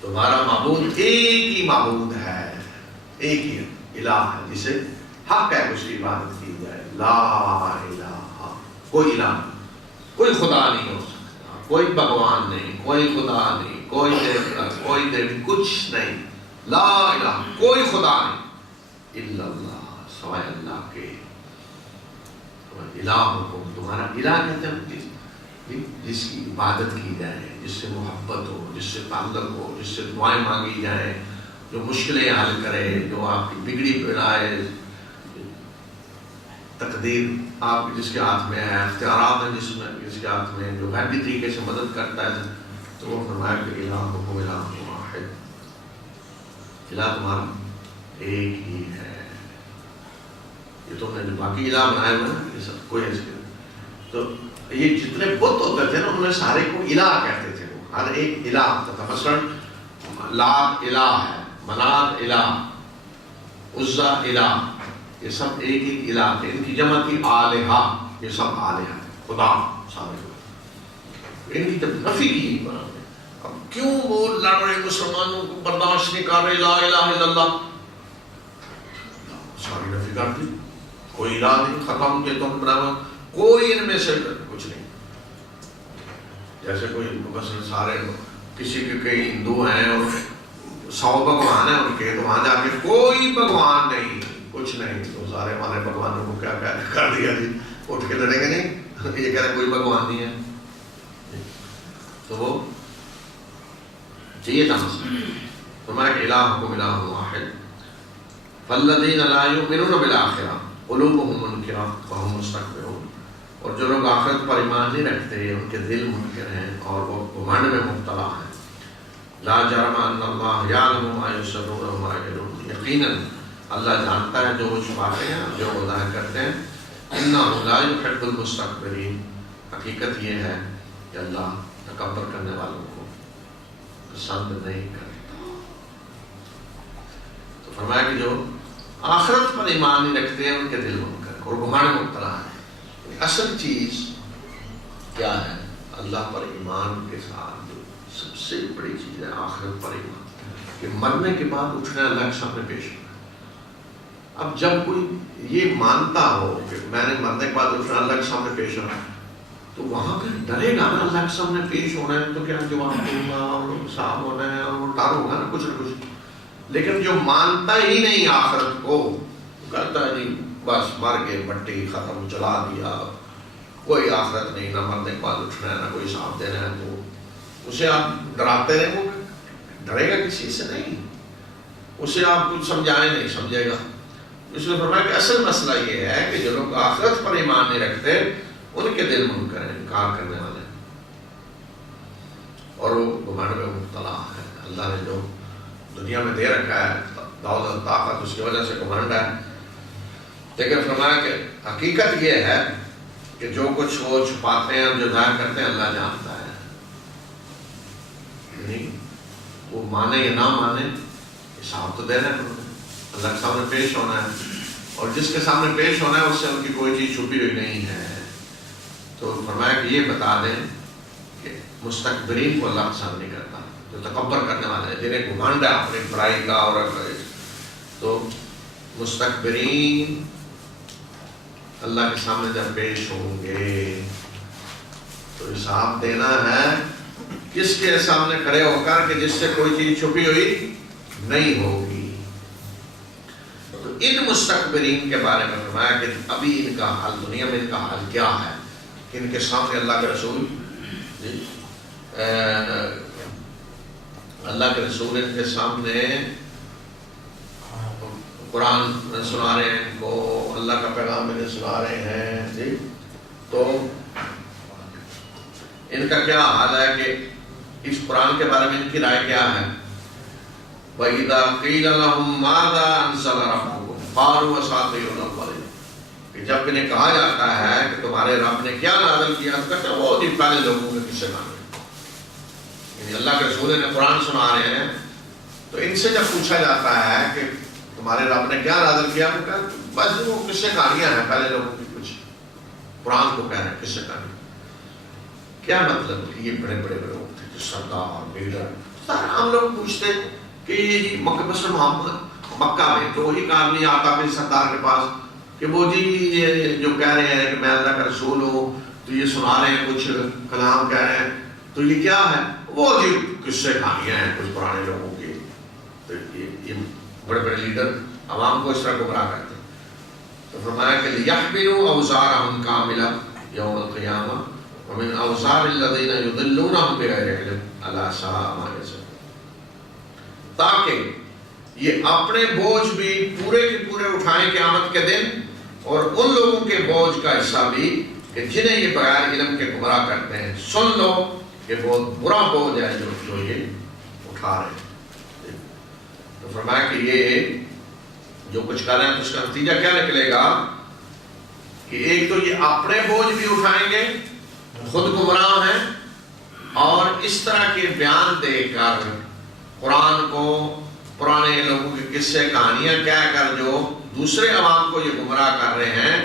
تمہارا معبود ایک ہی معبود ہے، ایک ہی الہ ہے جسے حق ہے اس کی عبادت کی جائے. لا الہ، کوئی الہ، کوئی خدا نہیں ہو سکتا، کوئی بھگوان نہیں، کوئی خدا نہیں، کوئی دیوتا، کوئی دیوی، کچھ نہیں. لا الہ، کوئی خدا نہیں، الا اللہ، سوائے اللہ کے. الہکم، تمہارا الہ کہتے ہیں جس کی عبادت کی جائے، جس سے محبت ہو، جس سے تعلق ہو، جس سے دعائیں مانگی جائیں، جو مشکلیں حل کرے، جو آپ کی بگڑی بڑھائے، تقدیر آپ جس کے ہاتھ میں ہے، اختیارات ہیں جس کے ہاتھ میں، جو غیبی طریقے سے مدد کرتا ہے. تو وہ فرمایا کہ الہکم الہ واحد، الہ تمہارا ایک ہی ہے. یہ تو نے جو باقی الہ بنائے ہوئے نا، یہ سب کوئی ایسے. تو یہ جتنے بت ہوتے تھے نا، انہوں نے سارے کو الہ کہتے تھے، وہ ہر ایک الہ ہوتا تھا. مثلا لات الہ ہے، منات الہ، عزا الہ، یہ سب ایک ہی الہ تھے. ان کی جمع تھی آلہہ، یہ سب آلہہ خدا سارے. ان کی جب نفی کی، اب کیوں وہ لڑ رہے مسلمانوں کو برداشت نہیں کر رہے لا الہ الا اللہ، ساری نفی کر دی، کوئی الہ نہیں، ختم کے تم بناوا کوئی ان میں سے کچھ نہیں. جیسے کوئی بس سارے کسی کے کئی ہندو ہیں اور 100 بھگوان ہیں ان کے، تو وہاں جا کے کوئی بھگوان نہیں، کچھ نہیں، تو سارے ہمارے بھگوانوں کو کیا کر دیا جی، اٹھ کے لڑیں گے نہیں. یہ کہہ رہے کوئی بھگوان نہیں ہے. تو وہ چاہیے تھا فرمایا کہ الہکم الہ واحد فالذین لا یؤمنون بالآخرہ قلوبہم منکرہ وہم مستکبرون. اور جو لوگ آخرت پر ایمان نہیں رکھتے ان کے دل منکر ہیں اور وہ گھمنڈ میں مبتلا ہیں. لا جرم ان اللہ یعلم ما یسرون وما یعلنون. یقیناً اللہ جانتا ہے جو وہ چھپاتے ہیں جو وہ ظاہر کرتے ہیں. انہ لا یحب المستکبرین. حقیقت یہ ہے کہ اللہ تکبر کرنے والوں کو پسند نہیں کرتا. تو فرمایا کہ جو آخرت پر ایمان نہیں رکھتے ہیں ان کے دل منکر اور گھمنڈ میں مبتلا ہے. اصل چیز کیا ہے؟ اللہ پر ایمان کے ساتھ جو سب سے بڑی چیز ہے آخرت پر ایمان، کہ مرنے کے بعد اٹھنا اللہ کے سامنے پیش ہونا. اب جب کوئی یہ مانتا ہو کہ میں نے مرنے کے بعد اٹھنا اللہ کے سامنے پیش ہونا، تو وہاں پہ ڈرے گا نا اللہ کے سامنے پیش ہونا ہے تو کیا جواب دوں گا اور صاف ہونا ہے اور ڈر ہوگا نا کچھ نہ کچھ. لیکن جو مانتا ہی نہیں آخرت کو، کہتا ہے جی بس مر گئے مٹی ختم چلا دیا، کوئی آخرت نہیں، نہ مرنے کے بعد اٹھنا ہے نہ کوئی حساب دینا ہے، تو اسے آپ ڈراتے رہے، وہ ڈرے گا کسی سے نہیں، اسے آپ کچھ سمجھائیں نہیں سمجھے گا. اس لیے فرمایا کہ اصل مسئلہ یہ ہے کہ جو لوگ آخرت پر ایمان نہیں رکھتے ان کے دل منکر ہیں، انکار کرنے والے ہیں اور وہ گھمنڈ میں مبتلا ہے. اللہ نے جو دنیا میں دے رکھا ہے دولت طاقت، اس کی وجہ سے گھمنڈ ہے. لیکن فرمایا کہ حقیقت یہ ہے کہ جو کچھ وہ چھپاتے ہیں اور جو ظاہر کرتے ہیں اللہ جانتا ہے. نہیں وہ مانے یا نہ مانے حساب تو دینا ہے، اللہ کے سامنے پیش ہونا ہے، اور جس کے سامنے پیش ہونا ہے اس سے ان کی کوئی چیز چھپی ہوئی نہیں ہے. تو فرمایا کہ یہ بتا دیں کہ مستکبرین کو اللہ پسند نہیں کرتا، جو تکبر کرنے والے ہیں، جنہیں گھمنڈ ہے اپنی بڑائی کا. اور تو مستکبرین اللہ کے سامنے جب پیش ہوں گے تو حساب دینا ہے کس کے سامنے کھڑے ہو کر کہ جس سے کوئی چیز چھپی ہوئی نہیں ہوگی. تو ان مستکبرین کے بارے میں فرمایا کہ ابھی ان کا حال دنیا میں ان کا حال کیا ہے کہ ان کے سامنے اللہ کے رسول ان کے سامنے قرآن سنا رہے ہیں، ان کو اللہ کا پیغام انہیں سنا رہے ہیں جی. تو ان کا کیا حال ہے کہ اس قرآن کے بارے میں ان کی رائے کیا ہے؟ وَإِذَا قِيلَ لَهُمْ مَاذَا أَنزَلَ رَبُّكُمْ قَالُوا أَسَاطِيرُ الْأَوَّلِينَ. کہ جب انہیں کہا جاتا ہے کہ تمہارے رب نے کیا نازل کیا، تو کہتے ہیں وہ جی پہلے لوگوں کے قصے کہانی. یعنی اللہ کے رسول نے قرآن سنا رہے ہیں تو ان سے جب پوچھا جاتا ہے کہ تمہارے رب نے کیا نازل کیا، تو کہتے ہیں بس وہ قصے کہانیاں ہیں پہلے لوگوں کی. کچھ قرآن کو کہہ رہے ہیں قصے کہانی. کیا مطلب؟ یہ بڑے بڑے لوگ تھے جو سردار لیڈر، ہم لوگ پوچھتے کہ یہ مکہ میں تو وہی آدمی آتا پھر سردار کے پاس کہ وہ جی یہ جو کہہ رہے ہیں کہ میں اللہ کا رسول ہوں، تو یہ سنا رہے ہیں کچھ کلام کہہ رہے ہیں، تو یہ کیا ہے؟ وہ جی قصے کہانیاں ہیں کچھ پرانے لوگوں کی. تو یہ بڑے بڑے لیڈر عوام کو اس طرح گمراہ کرتے ہیں. تو فرمایا کہ لِيَحْمِلُوا أَوْزَارَهُمْ كَامِلَةً يَوْمَ الْقِيَامَةِ وَمِنْ أَوْزَارِ الَّذِينَ يُضِلُّونَهُمْ بِغَيْرِ عِلْمٍ أَلَا سَاءَ مَا يَزِرُونَ. تاکہ یہ اپنے بوجھ بھی پورے کے پورے اٹھائیں قیامت کے دن، اور ان لوگوں کے بوجھ کا حصہ بھی کہ جنہیں یہ بغیر علم کے گمراہ کرتے ہیں. سن لو کہ بہت برا بوجھ ہے جو یہ اٹھا رہے ہیں. تو فرمایا کہ یہ جو کچھ کر رہے ہیں تو اس کا نتیجہ کیا نکلے گا کہ ایک تو یہ اپنے بوجھ بھی اٹھائیں گے، خود گمراہ ہیں، اور اس طرح کے بیان دے کر قرآن کو پرانے لوگوں کے قصے کہانیاں کہہ کر جو دوسرے عوام کو یہ گمراہ کر رہے ہیں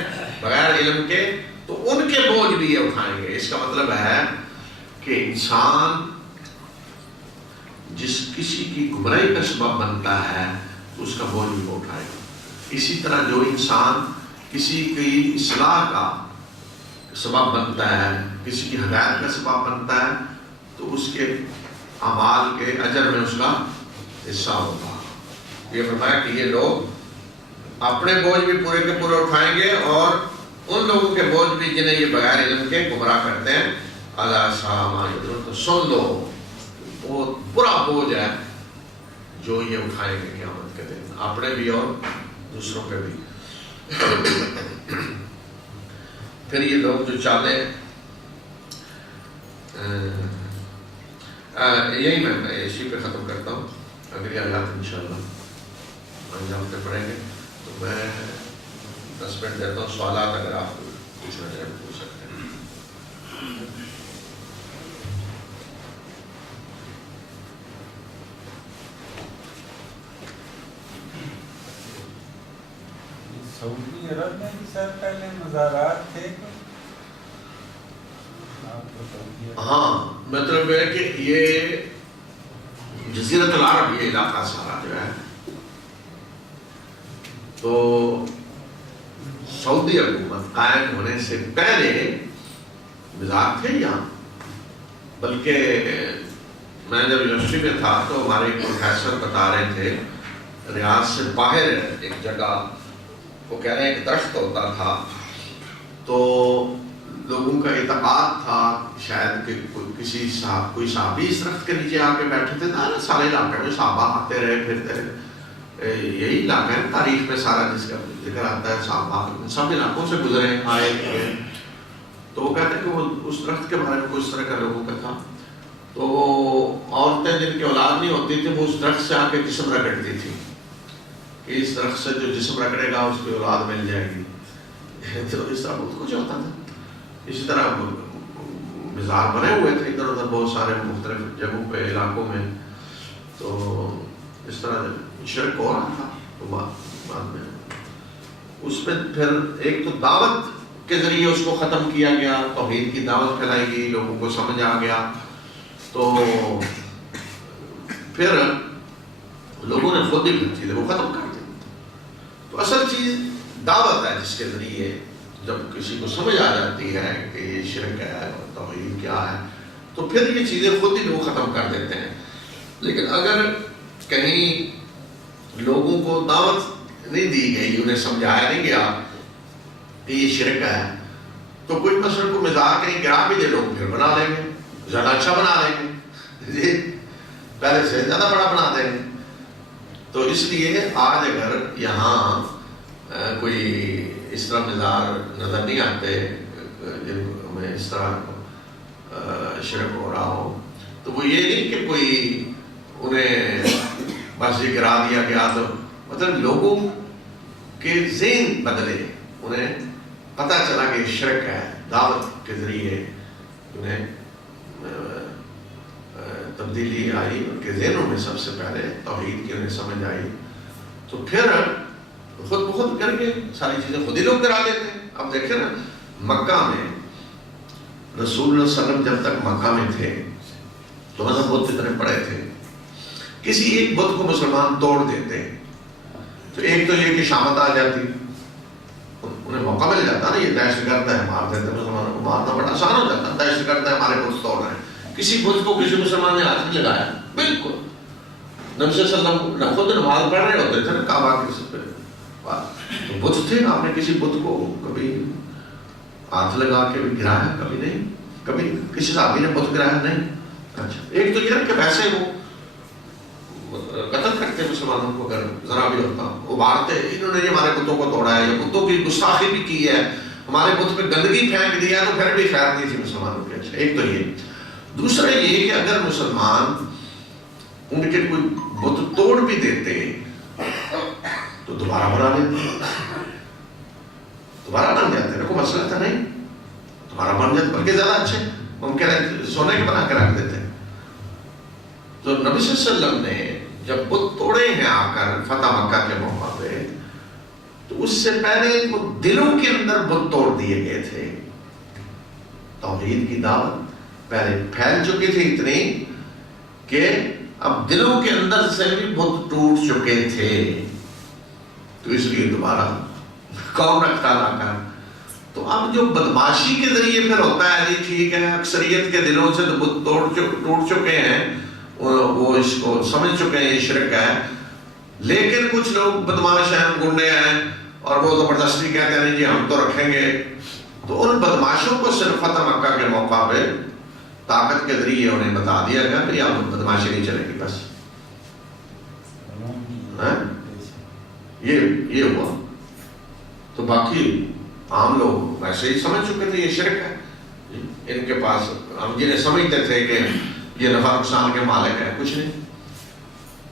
بغیر علم کے، تو ان کے بوجھ بھی یہ اٹھائیں گے. اس کا مطلب ہے کہ انسان جس کسی کی گمراہی کا سبب بنتا ہے تو اس کا بوجھ بھی وہ اٹھائے گا. اسی طرح جو انسان کسی کی اصلاح کا سبب بنتا ہے، کسی کی ہدایت کا سبب بنتا ہے، تو اس کے اعمال کے اجر میں اس کا حصہ ہوگا۔ یہ فرمایا کہ یہ لوگ اپنے بوجھ بھی پورے کے پورے اٹھائیں گے اور ان لوگوں کے بوجھ بھی جنہیں یہ بغیر علم کے گمراہ کرتے ہیں۔ الا ساء ما یزرون، تو سن لو بہت برا بوجھ ہے جو یہ اٹھائیں گے قیامت کے دن، اپنے بھی اور دوسروں پہ بھی۔ پھر یہ لوگ جو چالیں یہی میں اسی پہ ختم کرتا ہوں، اگلی آیات انشاءاللہ انجام پہ پڑھیں گے۔ تو میں 10 منٹ دیتا ہوں، سوالات اگر آپ پوچھنا چاہیں پوچھ سکتے ہیں۔ سعودی عرب میں بھی سر پہلے مزارات تھے؟ ہاں، مطلب ہے کہ یہ جزیرۃ العرب یہ علاقہ سارا جو ہے تو سعودی حکومت قائم ہونے سے پہلے مزار تھے یہاں، بلکہ میں جب یونیورسٹی میں تھا تو ہمارے پروفیسر بتا رہے تھے ریاض سے باہر ایک جگہ وہ کہہ رہے ہیں ایک درخت ہوتا تھا، تو لوگوں کا اعتقاد تھا شاید کہ کوئی صحابی اس درخت کے نیچے آ کے بیٹھے تھے نا، سارے علاقے میں صحابہ آتے رہے پھرتے رہے، یہی علاقہ ہے تاریخ میں سارا جس کا ذکر آتا ہے، صحابہ سب علاقوں سے گزرے آئے گئے، تو وہ کہتے ہیں کہ وہ اس درخت کے بارے میں کوئی اس طرح کا لوگوں کا تھا، تو وہ عورتیں جن کی اولاد نہیں ہوتی تھی وہ اس درخت سے آ کے جسم رگڑتی تھی کہ اس درخت سے جو جسم رگڑے گا اس کی اولاد مل جائے گی، تو اس طرح بہت کچھ ہوتا تھا۔ اسی طرح مزار بنے ہوئے تھے ادھر ادھر بہت سارے مختلف جگہوں پہ علاقوں میں، تو اس طرح شرک ہو رہا تھا، تو بعد میں اس میں پھر ایک تو دعوت کے ذریعے اس کو ختم کیا گیا، توحید کی دعوت پھیلائی گئی، لوگوں کو سمجھ آ گیا، تو پھر لوگوں نے خود ہی چیزیں وہ ختم کر دی۔ تو اصل چیز دعوت ہے جس کے ذریعے جب کسی کو سمجھ آ جاتی ہے کہ یہ شرک ہے اور توحید کیا ہے تو پھر یہ چیزیں خود ہی لوگ ختم کر دیتے ہیں۔ لیکن اگر کہیں لوگوں کو دعوت نہیں دی گئی، انہیں سمجھایا نہیں گیا کہ یہ شرک ہے، تو کوئی مثلا کو مزار کہیں گرا بھی دے لوگ پھر بنا لیں گے، زیادہ اچھا بنا لیں گے، جی پہلے سے زیادہ بڑا بنا دیں گے۔ تو اس لیے آج اگر یہاں کوئی اس طرح مزار نظر نہیں آتے جن میں اس طرح شرک ہو رہا ہو، تو وہ یہ نہیں کہ کوئی انہیں بس یہ گرا دیا گیا، تو مطلب لوگوں کے ذہن بدلے، انہیں پتہ چلا کہ شرک ہے، دعوت کے ذریعے انہیں تبدیلی آئی، ان کے ذہنوں میں سب سے پہلے توحید کی انہیں سمجھ آئی، تو پھر خود بخود کر کے ساری چیزیں خود ہی لوگ کرا دیتے ہیں۔ اب دیکھیں نا، مکہ میں رسول اللہ صلی اللہ علیہ وسلم جب تک مکہ میں تھے تو مطلب بت اتنے پڑے تھے، کسی ایک بت کو مسلمان توڑ دیتے تو ایک تو یہ کہ شامت آ جاتی، انہیں موقع مل جاتا نا، یہ دہشت گرد ہے مار دیتے، مسلمانوں کو مارنا بڑا آسان ہو جاتا، دہشت گرد ہے ہمارے بت توڑ رہے ہیں، کسی بت کو کسی مسلمان نے ہاتھ نہیں لگایا، بالکل نبی صلی اللہ علیہ وسلم خود نماز پڑھ رہے ہوتے تھے کعبہ کے سب پہ، تو بت تھے، آپ نے کسی بت کو کبھی ہاتھ لگا کے بھی گرایا؟ کبھی نہیں، کبھی کسی صحابی نے بت گرایا نہیں۔ اچھا، ایک تو یہ کہ ویسے وہ قتل کرتے مسلمانوں کو، اگر ذرا بھی ہوتا ابھارتے، انہوں نے ہمارے بتوں کو توڑا ہے، یا بتوں کی گستاخی بھی کی ہے، ہمارے بت پہ گندگی پھینک دیا، تو پھر بھی خیر نہیں تھی مسلمانوں کے۔ اچھا، ایک تو یہ، دوسرا یہ کہ اگر مسلمان ان کے کوئی بت توڑ بھی دیتے تو دوبارہ بنا لیتے، دوبارہ بن جاتے، کوئی مسئلہ تھا نہیں، دوبارہ بن جاتے، بلکہ زیادہ اچھے ممکن ہے سونے کے بنا کے رکھ دیتے۔ تو نبی صلی اللہ علیہ وسلم نے جب بت توڑے ہیں آ کر فتح مکہ کے موقع پہ، تو اس سے پہلے وہ دلوں کے اندر بت توڑ دیے گئے تھے، توحید کی دعوت پہلے پھیل چکی تھی اتنی کہ اب دلوں کے اندر سے بھی بت ٹوٹ چکے تھے، تو اس لیے دوبارہ قوم رکھتا لا کر تو اب جو بدماشی کے ذریعے پھر ہوتا ہے جی ٹھیک ہے اکثریت کے دلوں سے تو بت ٹوٹ چکے ہیں، وہ اس کو سمجھ چکے ہیں یہ شرک ہے، لیکن کچھ لوگ بدماش ہیں، گنڈے ہیں، اور وہ زبردستی کہتے ہیں جی ہم تو رکھیں گے. تو ان بدماشوں کو صرف فتح مکہ کے موقع پہ طاقت کے ذریعے انہیں بتا دیا گیا کہ اب بدماشی نہیں چلے گی بس. یہ ہوا. تو باقی عام لوگ ویسے ہی سمجھ چکے تھے یہ شرک ہے. ان کے پاس ہم جنہیں سمجھتے تھے کہ یہ نفع نقصان کے مالک ہے، کچھ نہیں.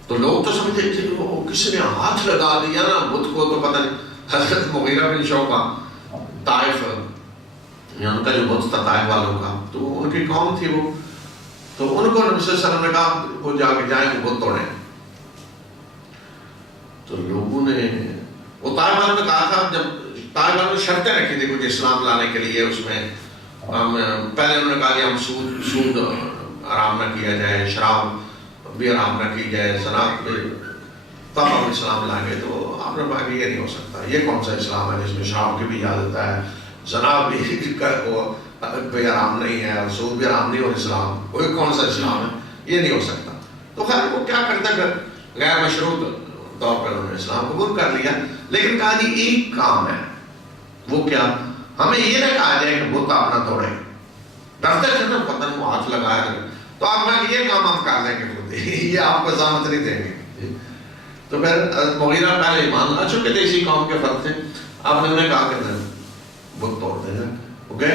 تو لوگ تو سمجھتے تھے کہ وہ کسی نے ہاتھ لگا دیا نا بت کو تو پتہ نہیں. حضرت مغیرہ بن شعبہ طائف، ان کا جو بت تھا طائف والوں کا، تو ان کی قوم تھی وہ، تو ان کو نبی صلی اللہ علیہ وسلم نے کہا وہ جا کے جائیں وہ بت توڑیں. تو لوگوں نے وہ طائف والوں نے کہا تھا، جب طائف والوں نے شرطیں رکھی تھی کچھ اسلام لانے کے لیے، اس میں پہلے انہوں نے کہا کہ ہم سود آرام نہ کیا جائے، شراب بھی آرام نہ کی جائے، زنا تب ہم اسلام لائیں گے. تو آپ نے کہا کہ یہ نہیں ہو سکتا، یہ کون سا اسلام ہے جس میں شراب کی بھی اجازت ہے، زنا بھی آرام نہیں ہے، اور سود بھی آرام نہیں ہو. اسلام کوئی کون سا اسلام ہے، یہ نہیں ہو سکتا. تو خیر وہ کیا کرتا ہے، غیر مشروط طور پر انہوں نے اسلام قبول کر لیا. لیکن کہا جی ایک کام ہے، وہ کیا، ہمیں یہ نہ کہا جائے کہ بت اپنا توڑے. ڈرتے تھے نا پتہ نہیں وہ ہاتھ لگایا تھا، تو آپ کہا کہ یہ کام ہم کر لیں گے، یہ آپ کو ضامت نہیں دیں گے. تو پھر مغیرہ پہلے ایمان لا چکے تھے اسی قوم کے فرد سے. آپ نے انہیں کہا کہ بت توڑ دیں گے. اوکے،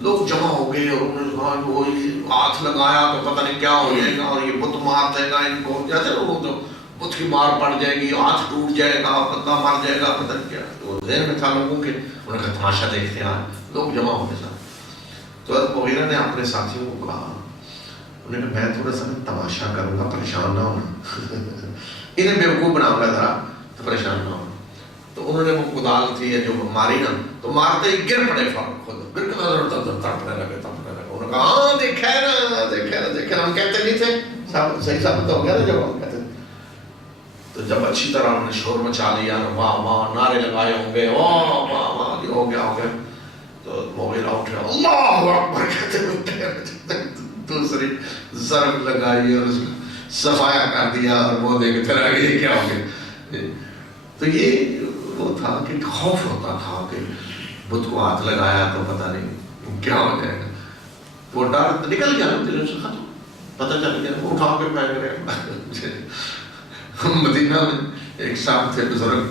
لوگ جمع ہو گئے اور انہوں نے کہا وہ ہاتھ لگایا تو پتہ نہیں کیا ہو جائے گا، اور یہ بت مار دے گا ان کو، جیسے وہ تو بت کی مار پڑ جائے گی، ہاتھ ٹوٹ جائے گا، بندہ مر جائے گا، پتہ نہیں کیا. تو ذہن میں تھا لوگوں کے، انہوں نے کہا تماشا دیکھتے ہیں. لوگ جمع ہو گئے ساتھ. تو حضرت مغیرہ نے اپنے ساتھیوں کو کہا، انہوں نے کہا میں تھوڑا سا تماشا کروں گا، پریشان نہ ہونا، انہیں بیوقوف بناؤں گا ذرا تو پریشان نہ ہونا. تو انہوں نے وہ کدال تھی جو ماری نا، تو مارتے ہی گر پڑے فوراً خود، تڑپنے لگے. انہوں نے کہا ہاں دیکھا ہے نا، دیکھا ہے نا، ہم کہتے نہیں تھے، صحیح ثابت ہو گیا نا جب ہم کہتے. تو جب اچھی طرح انہوں نے شور مچا لیا، واہ واہ نعرے لگائے ہوں گے، واہ واہ واہ ہو گیا. تو مغیرہ اٹھے، اللہ اکبر کہتے ہوئے دوسری ضرب لگائی اور اس کو صفایا کر دیا، اور وہ دیکھ پھر آگے یہ کیا ہو گیا. تو یہ وہ تھا کہ خوف ہوتا تھا کہ بت کو ہاتھ لگایا تو پتہ نہیں کیا ہو جائے گا. وہ ڈر نکل گیا نا دلوں سے، ختم، پتہ چل گیا. وہ اٹھا کے پھینک رہے. مدینہ میں ایک صاحب تھے بزرگ،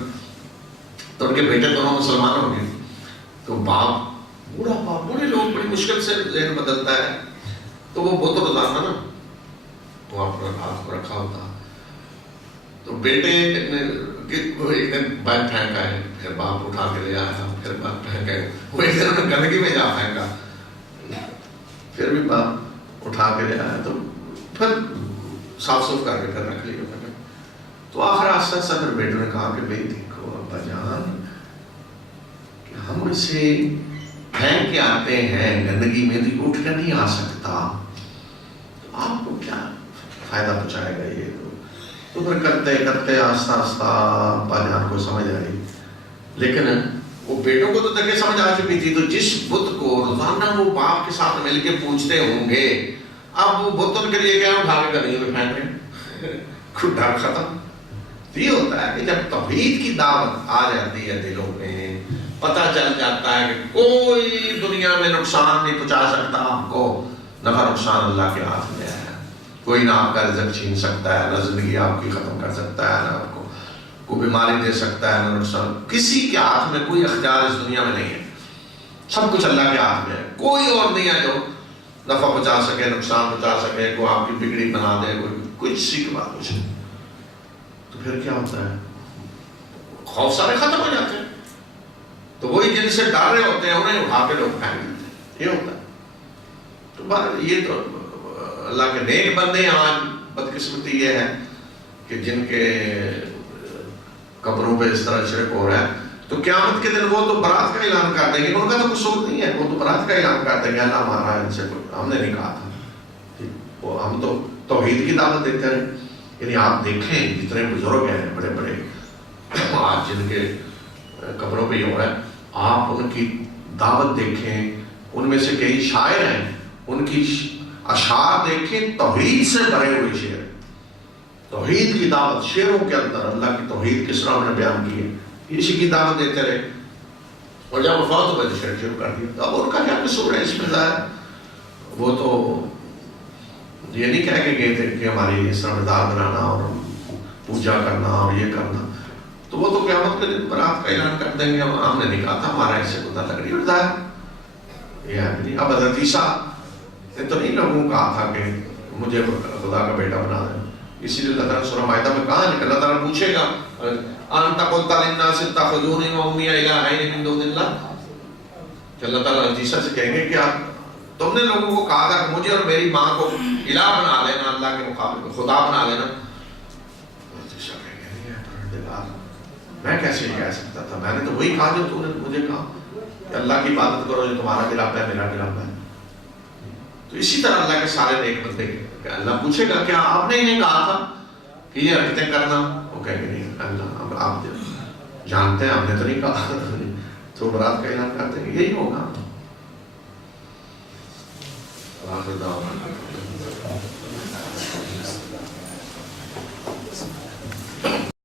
تو ان کے بیٹے دونوں مسلمان ہو گئے. تو باپ بوڑھا باپ، بوڑھے لوگ بڑی مشکل سے ذہن بدلتا ہے. تو وہ بت روزانہ نا وہ اپنا ہاتھ کو رکھا ہوتا. تو بیٹے نے ایک دن باہر پھینکا ہے، پھر باپ اٹھا کے لے آیا، پھر باپ پھینکا ہے، وہ ایک دن گندگی میں جا پھینکا، پھر بھی باپ اٹھا کے لے آیا، تو پھر صاف صاف کر کے پھر رکھ لیا. تو آخر آستہ آستہ پھر بیٹوں نے کہا کہ بھائی دیکھو ابا جان، کہ ہم اسے پھینک کے آتے ہیں گندگی میں، تو اٹھ کر نہیں آ سکتا، تو آپ کو کیا فائدہ پہنچائے گا یہ. تو پھر کرتے کرتے آستہ آستہ ابا جان کو سمجھ آئی. لیکن وہ بیٹوں کو تو تک سمجھ آ چکی تھی. تو جس بت کو روزانہ وہ باپ کے ساتھ مل کے پوچھتے ہوں گے، اب وہ بت ان کے لیے کیا اٹھا کے گندگی میں پھینک رہے، خود ڈر ختم. یہ ہوتا ہے کہ جب توحید کی دعوت آ جاتی ہے دلوں میں، پتہ چل جاتا ہے کہ کوئی دنیا میں نقصان نہیں پہنچا سکتا آپ کو، نفع نقصان اللہ کے ہاتھ میں ہے. کوئی نہ آپ کا رزق چھین سکتا ہے، نہ زندگی آپ کی ختم کر سکتا ہے، نہ آپ کو کوئی بیماری دے سکتا ہے، نہ نقصان. کسی کے ہاتھ میں کوئی اختیار اس دنیا میں نہیں ہے، سب کچھ اللہ کے ہاتھ میں ہے. کوئی اور نہیں ہے جو نفع پہنچا سکے، نقصان پہنچا سکے، کوئی آپ کی بگڑی بنا دے، کوئی کسی کے بعد کچھ نہیں. تو پھر کیا ہوتا ہے، خوف سارے ختم ہو جاتے ہیں. تو وہی جن سے ڈر رہے ہوتے ہیں انہیں اٹھا کے لوگ پھینک دیتے ہیں. یہ ہوتا ہے. تو یہ تو اللہ کے نیک بندے ہیں. آج بدقسمتی یہ ہے کہ جن کے قبروں پہ اس طرح شرک ہو رہا ہے، تو قیامت کے دن وہ تو برات کا اعلان کر دیں گے. ان کا تو قصور نہیں ہے، وہ تو برات کا اعلان کر دیں گے، اللہ ہمارا ان سے ہم نے نہیں کہا تھا. وہ ہم تو توحید کی دعوت دیتے ہیں. یعنی آپ دیکھیں جتنے بزرگ ہیں بڑے بڑے آج جن کے قبروں پہ یہ ہو رہا ہے، آپ ان کی دعوت دیکھیں، ان میں سے کئی شاعر ہیں، ان کی اشعار دیکھیں، توحید سے بھرے ہوئے شعر، توحید کی دعوت، شعروں کے اندر اللہ کی توحید کس طرح انہوں نے بیان کی ہے، اسی کی دعوت دیتے رہے. اور جب وہ فوت ہوئے تو شعر شروع کر دیا. تو اب ان کا کیا قصور ہے اس میں ظاہر؟ وہ تو یہ نہیں کہہ کے گئے تھے کہ ہماری اس طرح مزار بنانا اور پوجا کرنا اور یہ کرنا. تو وہ تو قیامت کے دن برات کا اعلان کر دیں گے، ہم نے نہیں کہا تھا، ہمارا ایسے کو لگ رہی ہوتا ہے یہ ہے نہیں. اب حضرت عیسیٰ نے تو نہیں لوگوں کو کہا تھا کہ مجھے خدا کا بیٹا بنا دیں. اسی لیے اللہ تعالیٰ سورہ مائدہ میں کہا ہے کہ اللہ تعالیٰ پوچھے گا انت قلت للناس اتخذونی وامي الہین من دون اللہ، کہ اللہ تعالیٰ عیسیٰ سے کہیں گے کہ تم نے لوگوں کو کہا تھا کہ مجھے اور میری ماں کو الہ بنا لینا، اللہ کے مقابلے میں خدا بنا لینا. میں کیسے یہ کہہ سکتا تھا؟ میں نے تو وہی کہا جو تو نے مجھے کہا کہ اللہ کی عبادت کرو جو تمہارا خلاف ہے، میرا خلاف ہے. تو اسی طرح اللہ کے سارے نیک بندے کہ اللہ پوچھے گا کیا آپ نے انہیں کہا تھا کہ یہ حرکتیں کرنا؟ وہ کہیں گے نہیں اللہ اب آپ جانتے ہیں ہم نے تو نہیں کہا. تو برات کا اعلان کرتے ہیں یہی ہوگا.